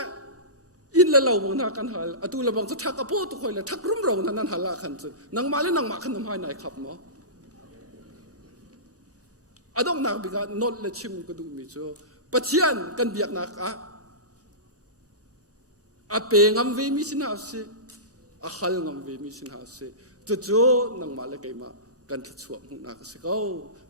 อินละเราบางนากันหัลอตุละบางจะทักอโปตุคอยเลยทักรุ่มเรานั้นหัลละขันซึนังมาและนังมาขันน้ำหายไหนขับมั้งอดองนักบิกานนเลชิมก็ดูมิโซปัจเจียนกันเบียกนักอาเปงำเวมิสินาสิอาฮัลงำเวมิสินาสิจู่ๆนังมาเลกัยมากันทัศวมุนักสิเก้า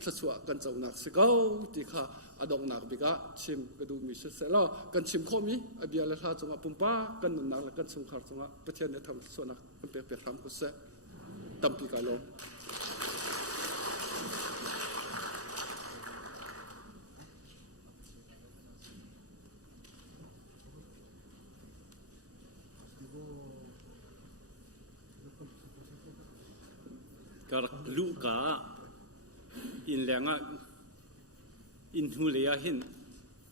ทัศวกันเจ้านักสิเก้าที่ข้าอดองนักบิกาชิมก็ดูมิโซเสร็จแล้วกันชิมข้อมีอเบียเลท่าจงอาปุ่มป้ากันนันนักและกันสงขารจงอาปัจเจียนเนี่ยทำทัศวนักกันเปียกทำกุศลตั้มปีกาโลก็ลูกาอินแรงอินหูเลียเห็น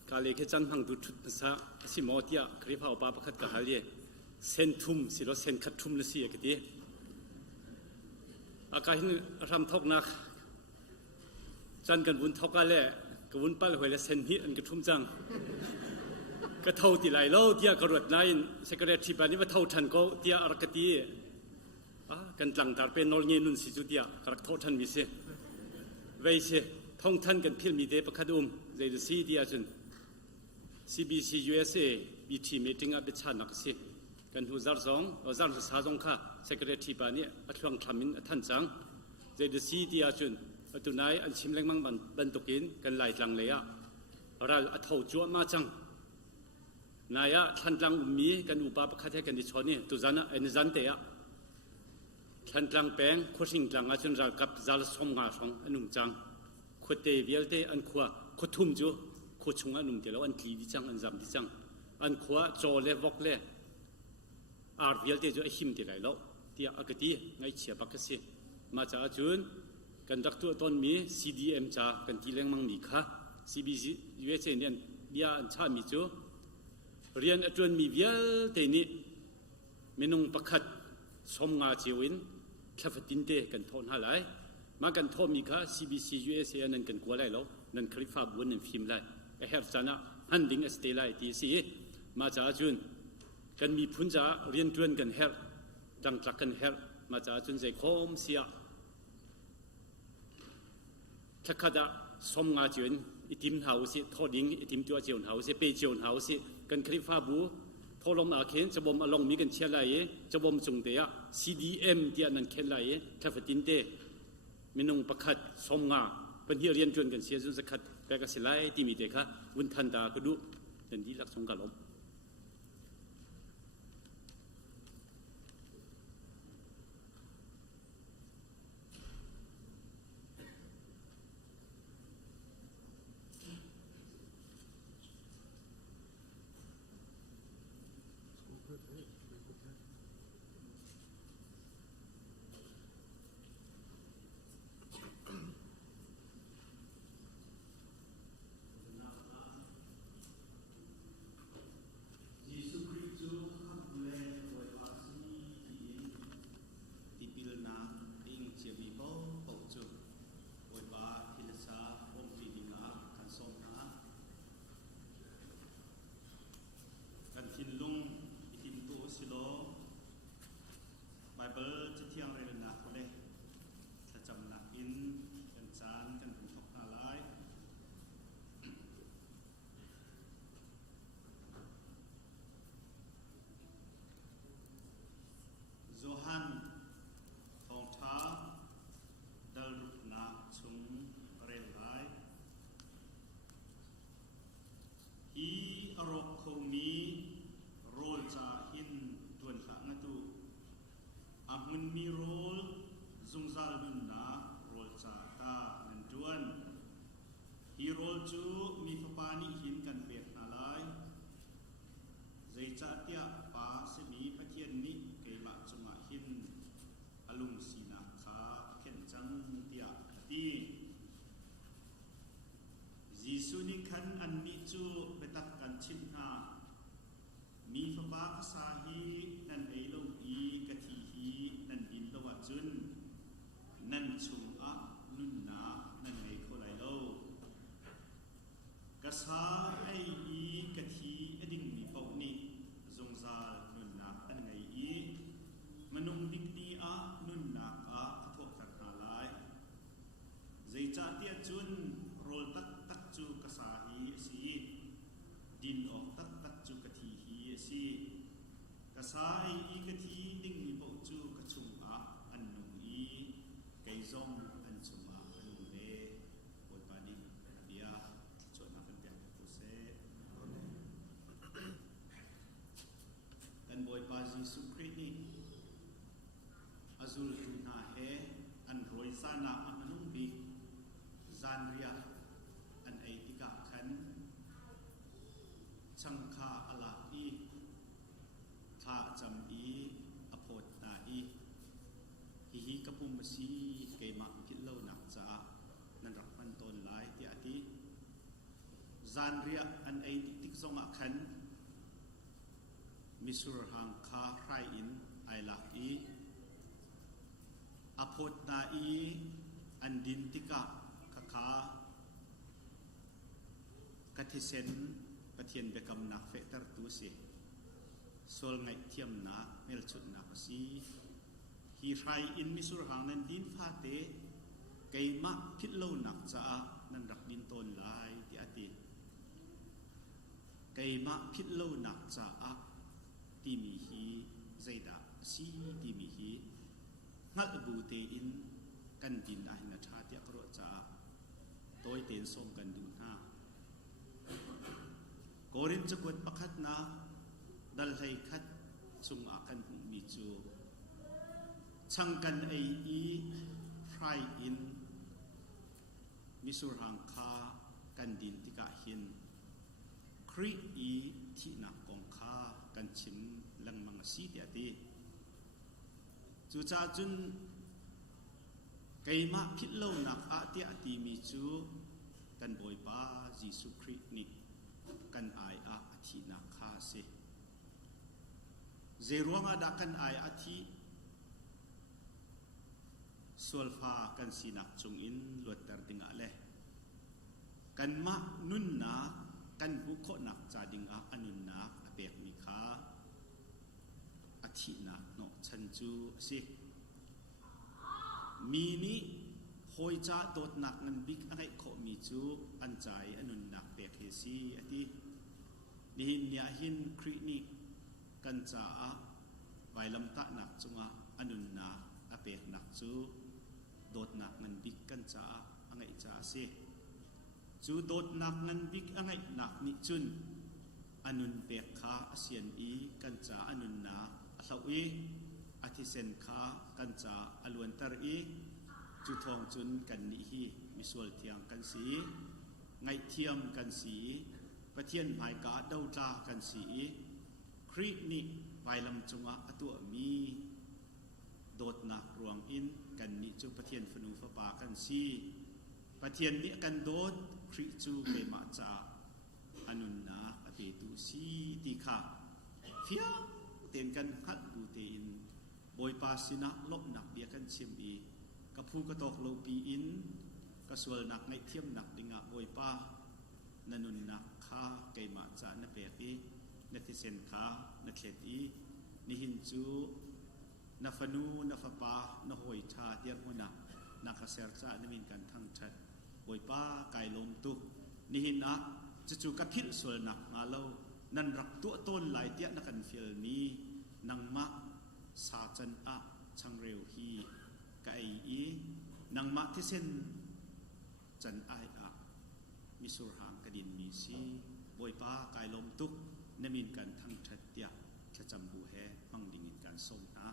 กาเลขจันพังดุชุดภาษาสิมอติยาคริพาวปาประคัดกะฮาลีเซนทุมสิโลเซนขัดทุมละสิกติอากาหินรำทอกนักจันกันบุญทอกกาเล่กบุญปัลหวยละเซนฮิอันกระทุ่มจังกระเท่าตีไหลเล่าเตียกระรวดนายเสกเรติบานิว่าเท่าทันก็เตียอรักตีกันหลังตาเป็นนอลเงินุนสิจุดเดียกระทอทันมิเสเวเสท่องทันกันพิลมีเดประคดุมใจดูซีเดียจน CBC USA บีทีมีติ้งอับชานักสิกันหูซาร์ซองซาร์ซาซองค่ะเสกเรติบานิอัตลังทำมินทันจังใจดูซีเดียจนตัวนายอันชิมเล็งมังบันตุกินกันไหลหลังเลยเราอัตเท่าจัวมาจังนายทันหลังมีกันอุปาประคัดให้กันดิชอนี่ตุจานะเอ็นจันเตียทันหลังแปงขวดสิ่งหลังอาจารย์รักับจัลสมงาสองอนุมจังขวดเตวิลเตอันขวาขวดทุ่มจูขวดชงอนุมเดียวอันทีดิจังอันจำดิจังอันขวาโจเลวกเลอาร์วิลเตจูไอหิมที่ไรแล้วที่อากตีไงเชียบักสิมาจากจุนกันรักตัวตนมี CDM จ้ากันที่เลี้ยงมังมีค่ะ CBC USA เนี่ยเบียอันชามีจูเรียนอาจารย์มีเวียเตนี่เมนุงประคัดสมงาเจวินทัฟตินเตกันทอนหาไลมากันทอมีค่ะ CBC USA นั่นกันกว่าไรแล้วนั่นคลิปฟ้าบุญนั่นฟิล์มไลเอเฮร์ซานะฮันดิ้งสเตไลที่สี่มาจากอาจารย์กันมีพุนจ่าเรียนจวนกันเฮร์ดังตรักกันเฮร์มาจากอาจารย์ใจคอมเสียทักขะดาสมงาเจวินอิติมเฮาสิทอดิ้งอิติมตัวเจียวเฮาสิเปเจียวเฮาสิกันคลิปฟ้าบูทอลมอาเคนจะบ่มอลองมีกันเชียร์ไรจะบ่มจงเดีย CDM เดียนั่นเคนไรทัฟตินเตมินงประคัดสมงาเป็นที่เรียนจวนกันเสียจุนสักขัดแปลกสิไลที่มีเด็กค่ะวุนทันดาก็ดูเป็นที่รักสงกะลม Zai cha tia pa se สุนิขันอันมีจูเปตักกันชิมหามีฟ้าฟ้าภาษาฮีนั่นไอโลอีกะทีฮีนั่นอินโลวจุนนั่นชุงอะนุนนานั่นไอโคไลโลกษาไออีกะทีอดิ่งมีปกนี้จงซานุนนาอันไงอีมนุงดิกนีอะนุนนาอะทวกตักนาลายใจจ่าเตียจุนโรลตักตักจูกษาฮีสีดินออกตักตักจูกะทีฮีสีกษาไออีกะทีดิ่งมีปกจูกะชุงอะอันนุงอีไกซองอันชุงอะอันนุงเลโอยปาดิเบียจวนมาเป็นเปียกกุเซกันบอยปาจิสุครินีazul tuna he an roisana amanung bi zanria an aitika khan changkha ala i tha cham i apot na i hi kapum si keima kitlo nak cha nan rak pan ton lai ti ati zanria an aitik zonga khan misur hang kha rai in ai lak i apot na i an din tika kakha kathisen pathian bekam nak fe tar tu se sol ngai thiam na mel chut na si hi rai in misur hang nan din pha te keima khitlo nak cha nan rak din ton lai ti ati keima khitlo nak cha a ti mi hi zaida si ti mi hi ngal bu te in kan din a hina tha ti akro cha toy ten som kan du na korin chakot pakhat na dal hai khat chung a kan mi chu chang kan ai i fry in misur hang kha kan din ti ka hin kri i thi na kong kha kan chim lang mang si ti ati chu cha chun keima phitlo nak a ti ati mi chu kan boi pa jisu christ ni kan ai a athi na kha se zeruanga da kan ai athi solfa kan sinak chung in luatar dinga le kan ma nun na kan bu kho nak cha ding a anun na apek mi kha athi na no chan chu si mi ni hoi cha dot nak ngan bik angai kho mi chu an chai anun nak pek he si ati ni hin nya hin kri ni kan cha a vailam ta nak chunga anun na apek nak chu dot nak ngan bik kan cha angai cha si chu dot nak ngan bik angai nak ni chun anun pek kha asian i kan cha anun na ahlawi athisen kha kan cha alwan tar i chu thong chun kan ni hi misol thiang kan si ngai thiam kan si pathian mai ka dau ta kan si kri ni vailam chunga atu mi dot nak ruang in kan ni chu pathian fanu fa pa kan si pathian ni kan dot kri chu ke ma cha anun na ape tu si ti kha phia ten kan khat bu te in boi pa sina lop nak bia kan chim i ka phu ka tok lo pi in ka sual nak ngai thiam nak dinga boi pa nanun nak kha ke ma cha na pe ti na ti sen kha na khet i ni hin chu na fanu na fa pa na hoi tha tiar hona na ka ser cha na min kan thang that boi pa kai lom tu ni hin a chu ka phil sual nak nga lo nan rak tu ton lai tia na kan fil ni nang ma sa chan a chang reu hi kai i nang ma thi sen chan ai a misur hang kadin mi si boi pa kai lom tuk namin kan thang that tia cha cham bu he mang ding in kan som na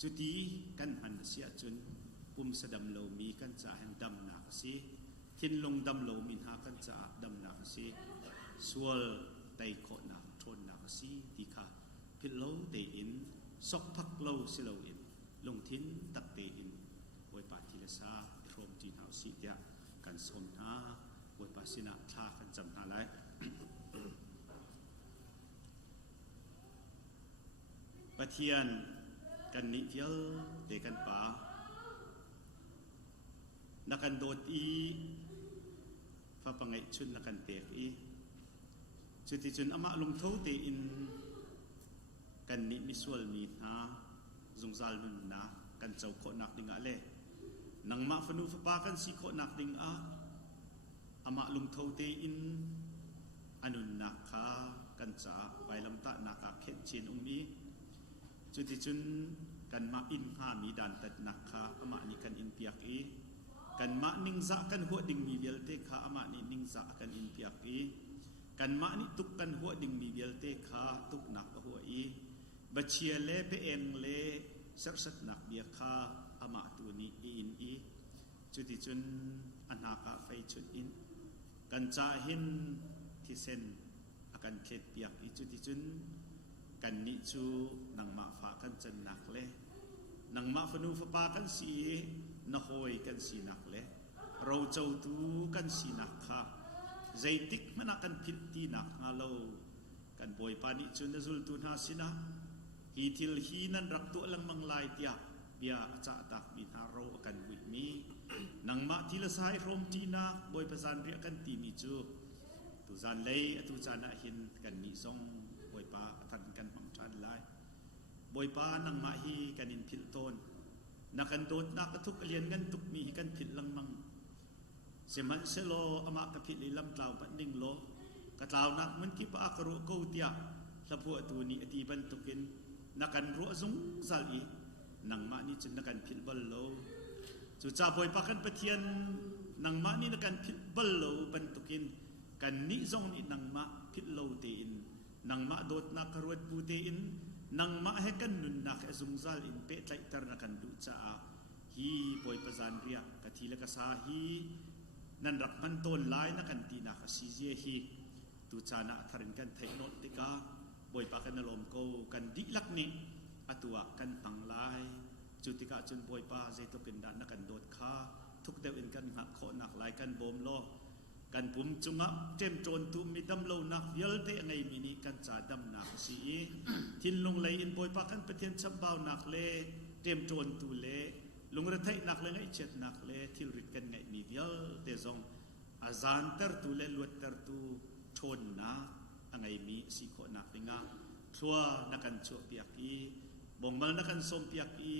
chu ti kan han sia chun pum sadam lo mi kan cha han dam na si thin long dam lo min ha kan cha dam na si sual tai kho na thon na si ti kha phil lo te in sok phak lo si lo in long thin tak te in boi pa thi la sa throm ti hau si tia kan som na วยปาสินะท่ากันจำหาไรประเทียนกันนิเทียลเดกันป่านักกันโดดอีฟ้าปังไงชุนนักกันเตกอีจุดที่จุนอามาลงเท้าเตอินกันนิมิสวลมีฮะจงซาลนุนนะกันเจ้าโคนักดิงอะไรนังมาฟนูฟปากันสีโคนักดิงอามาลงเท้าเตอินอนุนักขากันจ่าไปลำตานักเข็นชินองมีจุดที่จุนกันมาอินหามีดันตัดนักขาอามานี่กันอินเปียกอีกันมานิ่งจะกันหัวดิ่งมีเวลเตขาอามานี่นิ่งจะกันอินเปียกอีกันมานี่ตุกกันหัวดิ่งมีเวลเตขาตุกนักหัวอีบัเชียเล่เปเองเล่สักนักเบียขาอามาตัวนี้อินอีจุดที่จุนอันหากาไฟจุดอินกันจ่าหินที่เส้นอาการเข็ดเปียกอีจุดที่จุนกันนิจูนังมาฝากันจันนักเล่นังมาฟนูฟปากันสีนหอยกันสีนักเล่เราเจ้าตูกันสีนักค่ะใจติกมันกันพิตีนักฮาโลกันบอยปานิจูนจุลตุนหาสินะฮีทิลฮีนันรักตัวลังมังลายเตียเบียจ่าตักบินฮาโรกันวิมีนังมาทิลสายโรมตีนักบอยประสานเรียกันตีนิจูตุจานเลยตุจานะหินกันนิซงบอยปาทันกันมังชันไลบอยปานังมาฮีกันอินพิลโตนนักกันโดดนักทุกเลียนกันทุกมีกันพิลลังมังเสมันเซโลอามากพิลลำกล่าวปันดิ่งโลกล่าวนักมันกิปากรุกูเตียสะพวตัวนี้อดีบันตุกินนักกันรัวซุงซาลีนังมานี่จนนักกันพิลบัลโลจุจ่าบอยปากันปะเทียนนังมานี่นักกันพิลบัลโลบันตุกินกันนิซงนี่นังมาพิลโลเตอินนังมาโดดนักรวดปูเตอินนังมาให้กันนุนนักซุงซาลอินเปตไลตร์นักกันดูจ่าฮีบอยประจานเรียกทีละกษาฮีนันรักมันต้นลายนักกันตีนักซีเจฮีดูจ่านักทารินกันไทยโนติกาบอยปากันนลมโกกันดิลักนี่อตัวกันตังลายจุติกาจุนบอยปาเจตเป็นดานนักกันโดดข้าทุกเดวินกันหักโคนักลายกันบ่มโลกันปุ่มจุงะเจมโจนตุมมีดำโลนักยัลเตไงมินิกันจ่าดำนักสีทินลงเลยอินบอยปากันเป็นเทียนชับบาวนักเลเจมโจนตุเลลงระไทนักเลไงเจ็ดนักเลทิลริกันไงมียัลเตซองอาจารย์เตอร์ตุเลลวดเตอร์ตุชนนะไงมีสีโคนักลิงะชัวนักกันชัวเปียกีบ่งบอลนักกันสมเปียกี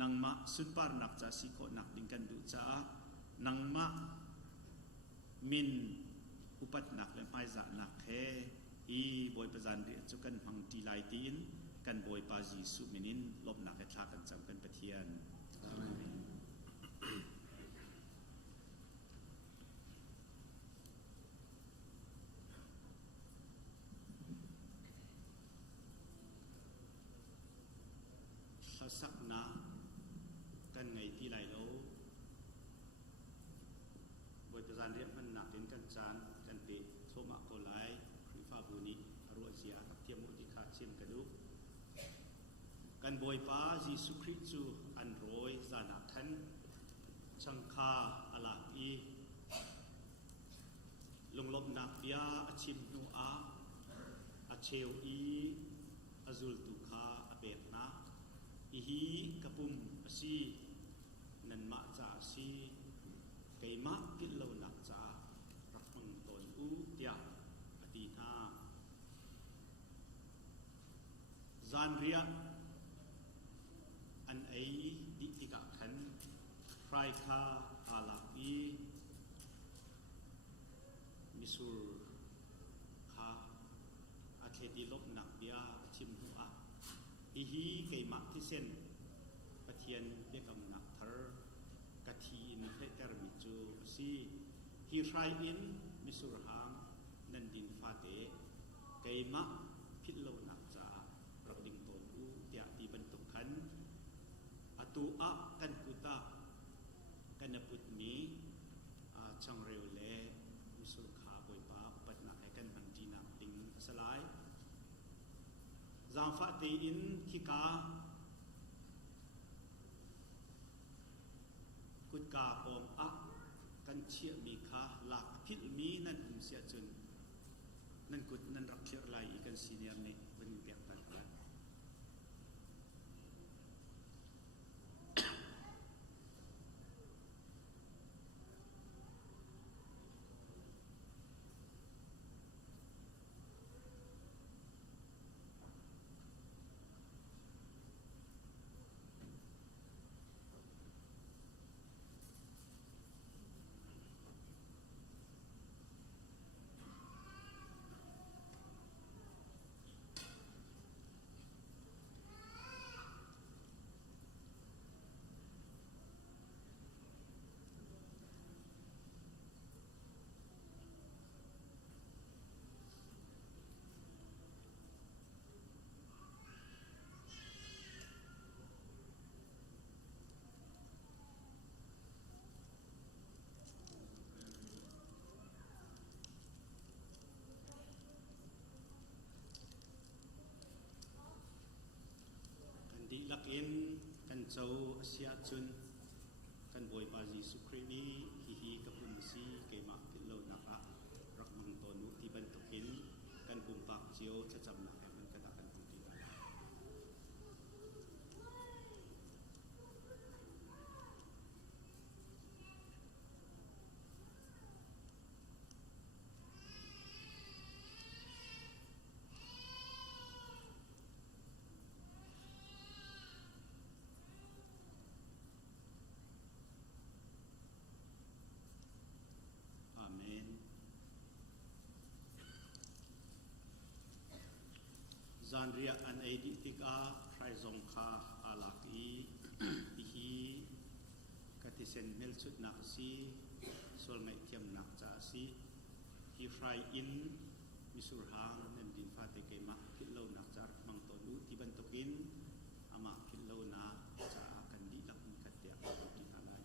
นังมาสุนปาร์นักจ่าสีโคนักลิงกันดูจ่านังมามินอุปัตนักและไม้จักนักแค่อีบอยประจันเรียจุกันพังตีลายตีนกันบอยปาจีสุมินินลบหนักและทากันจำกันปะเทียนข้าสักนะกันไงที่ไหลโลบอยประจานเรียกมันหนักเป็นกันจานกันเตะโซมาโกไลคริฟาบูนิรัวเซียกับเทียมมุติคาเชมกระดูกันบอยป้ายิสุคริจูอันโรยจานักทันชังคาอลาอีลงลบนักยาอชิมนูอาอเชลอีอซุลตุคาอเบตนาอีฮีกปุมอซีนันมาจาซีไก่มะกิโลนักจ่ารักมังตนอูเตียอดีตาจานเรียอันไอดิอิกะขันไพรคาอาลาบีมิสูรคาอาเคติลบนักเดียชิมหัวอีฮีไก่มะที่เส้นปะเทียนเรียกกำนักเธอกะทีนเพกรมิจูซีฮีไรอินมิสุรหามนันดินฟาเตไกมะพิโลนักจ่ารักดิงโตอูเตียตีบรรทุกขันอตูอะกันกุตากันปุตนีช่างเร็วเล่มิสุรขาบอยปาปัตนาให้กันบันจีนักดิงสลายจามฟาเตอินคิกากุดกาปอมอักกันเชี่ยมีคาหลักพิ phil mi nan sia chun nan kut nan rak thir lai kan senior ni ben pek tan la di lak in kan chau asia chun kan boi pa Jesu Christ ni hi kapun si ke ma pilo na ka rak mang to nu ti ban tokin kan pumpak chiu cha cham na kan ka kan tu ti Amen. Zanria an aidi tika trai zong kha alaki hi katisen mel chut nak si sol ngai kiam nak cha si hi frai in misur hang nem din fa te ke ma kilo nak char mang to lu ti ban tokin ama kilo na cha kan di lak ni katia ti halai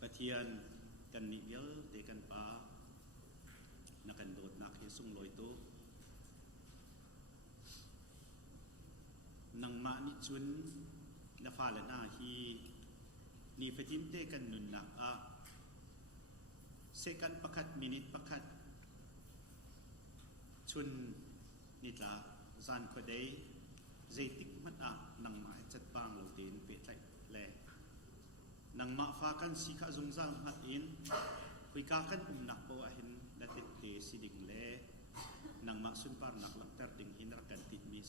Pathian kan ni yel de kan pa na kan dot nak he sung loi tu nang ma ni chun na fa la na hi ni fatim te kan nun na a second pakat minute pakat chun ni tla zan ko dei zaitik mat a nang ma chat bang lo tin pe tlai le nang ma fa kan si kha zung zang hat in kui ka kan nak po a hin la tit te si ding le nang ma sun par nak lak tar ding hin ra kan tit mi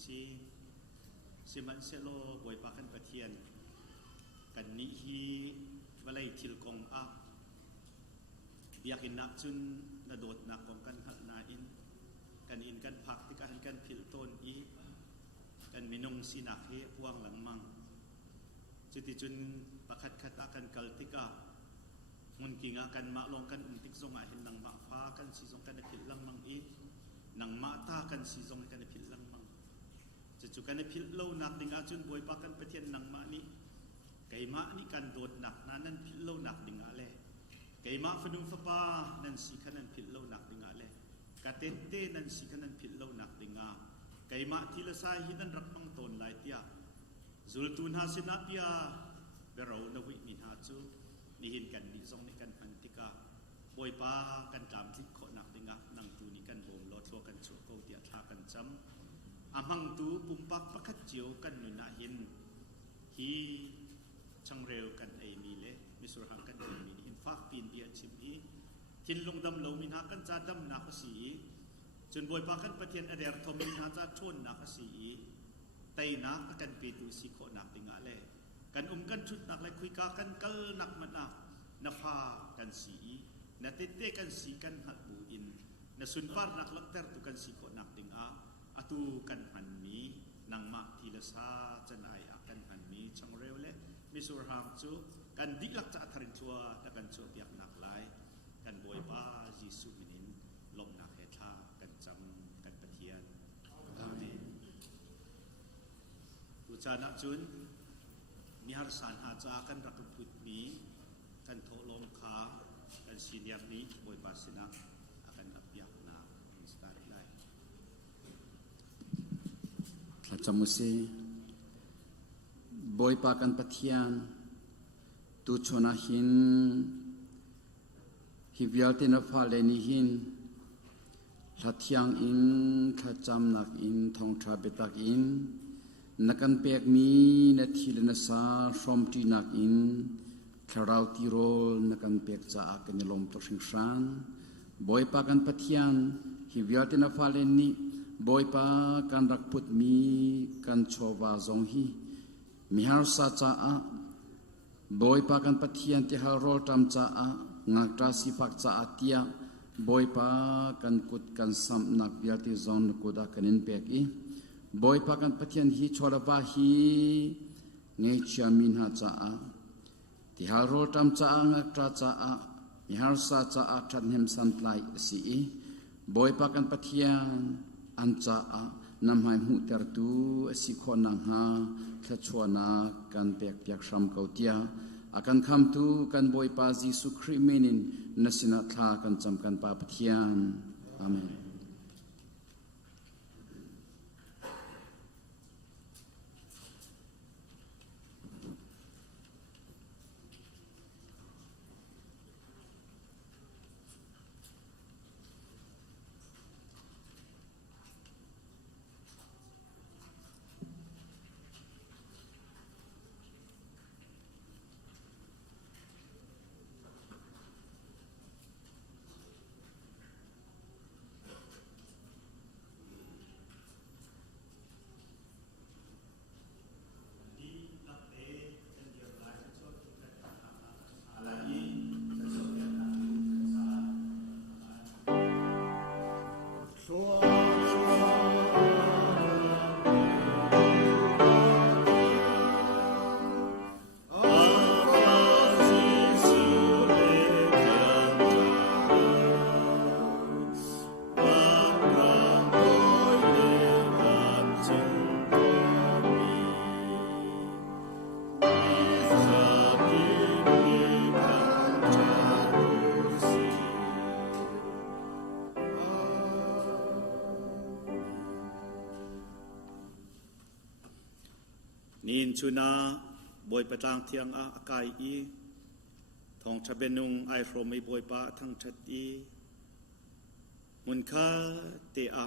si man selo boy pa kan pathian kan ni hi balai thil kong a biakin nak chun na dot nak kong kan hal na in kan phak ti kan phil ton i kan minung sinak he puang lang mang Citi chun pakat kata kan kaltika mun kinga kan ma long kan tik zong a hin nang ma fa kan si zong kan phil lang mang i nang ma ta kan si zong kan phil lang mang chu kan phil lo nak dinga chun boi pa kan pathian nang ma ni kai ma ni kan dot nak nan phil lo nak dinga le kai ma fadum fa pa nan si kan phil lo nak dinga le katente nan si kan phil lo nak dinga kai ma thila sai hi nan rak mang ton lai tia Zultun hasin apia berau na wi min ha chu ni hin kan ni zong ni kan antika boy pa kan tam tik kho nak dinga nang tu ni kan bom lo thlo kan chu ko tia tha kan cham amang tu pumpak pakhat chiu kan nu na hin hi changrel kan ai ni le misur hang kan ai ni hin fa pin bia chim hi tin lung dam lo min ha kan cha dam na ka si chun boy pa kan pathian ader thom min ha cha thon na ka si tay nak kan pitu si ko nak tingale kan kan chut nak lai khui ka kan kal nak mana na fa kan si na tete kan si kan hal bu in na sun par nak lak ter tu kan si ko nak tinga atu kan han mi nang ma thila sa chan ai akan han mi chang reole misur hang chu kan dik lak cha tharin chua ta kan chu piak nak lai kan boi pa Jesu minin lom nak he tha kan cham kan pathian amen Ucana chun nihar san ha cha kan rakuput mi kan tholom kha kan senior ni boy pasina akan apiak na start lai จมุสีบอยปากันปะเทียนตุชนาหินฮิวิลตินฟ้าเลนิหินทัดยังอินทัดจำนักอินทองทราเบตักอินนักันเปียกมีนาทีลนสาชมจีนักอินคาราวติโรลนักันเปียกจากกันลมตสิงสานบอยปากันปะเทียนฮิวิลตินฟ้าเลนิบอยปากันรักพุทมีกันโชวาจงฮีมิฮาร์ซาจ้าบอยปากันปะเทียนที่ฮารอลตามจ้างักตาสิฟักจ้าเตียบอยปากันกุดกันสัมนักวิติจอนกุดากันอินเปกอีบอยปากันปะเทียนฮีชอลวาฮีเงยชามินฮาจ้าที่ฮารอลตามจ้างักตาจ้ามิฮาร์ซาจ้าทันเฮมสันไลสีบอยปากันปะเทียนอันจ้านำให้หูเตอร์ตูสิขอนังหาแค่ชัวนากันเปียกเปียกซ้ำเก่าเตียอากันคำตูกันบอยปาจิสุคริเมนินนัสินาทากันจำกันปาปเทียนอาเมนนินชุนาบอยประจางเทียงอากายอีทองชะเบนุงไอโรมีบอยปะทั้งชัดอีมุนคาเตอะ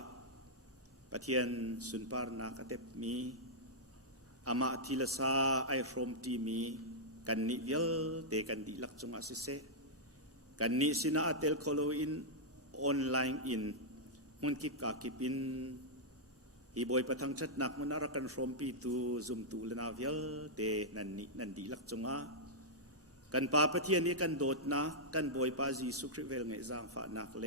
ปะเทียนสุนปารนากเตปมีอามาทิลสาไอโรมตีมีกันนิเวลเตกันดิลักจงอาศิเซกันนิสินาเตลโคโลอินออนไลน์อินมุนกิบกากิปินอีบอยประทังชัดนักมันอารักันรวมปีตูซุมตูเลนาเวลเตนันดีลักจงอากันปาปะเทียนนี้กันโดดนะกันบอยปาจีสุคริเวลไงจางฝานักเล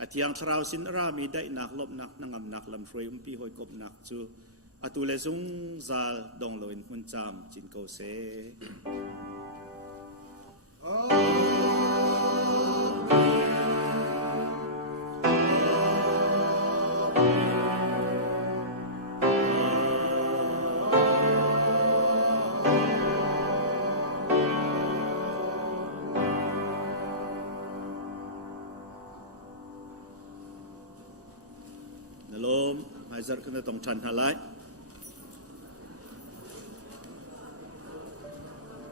อธิยังชราวสินรามีได้นักลบนักนังอำนักลำรวยปีหอยกบนักจูอตุเลซุงซาลดองโลอินมุนจามจินโกเซZarhpi ต้องชันหาไล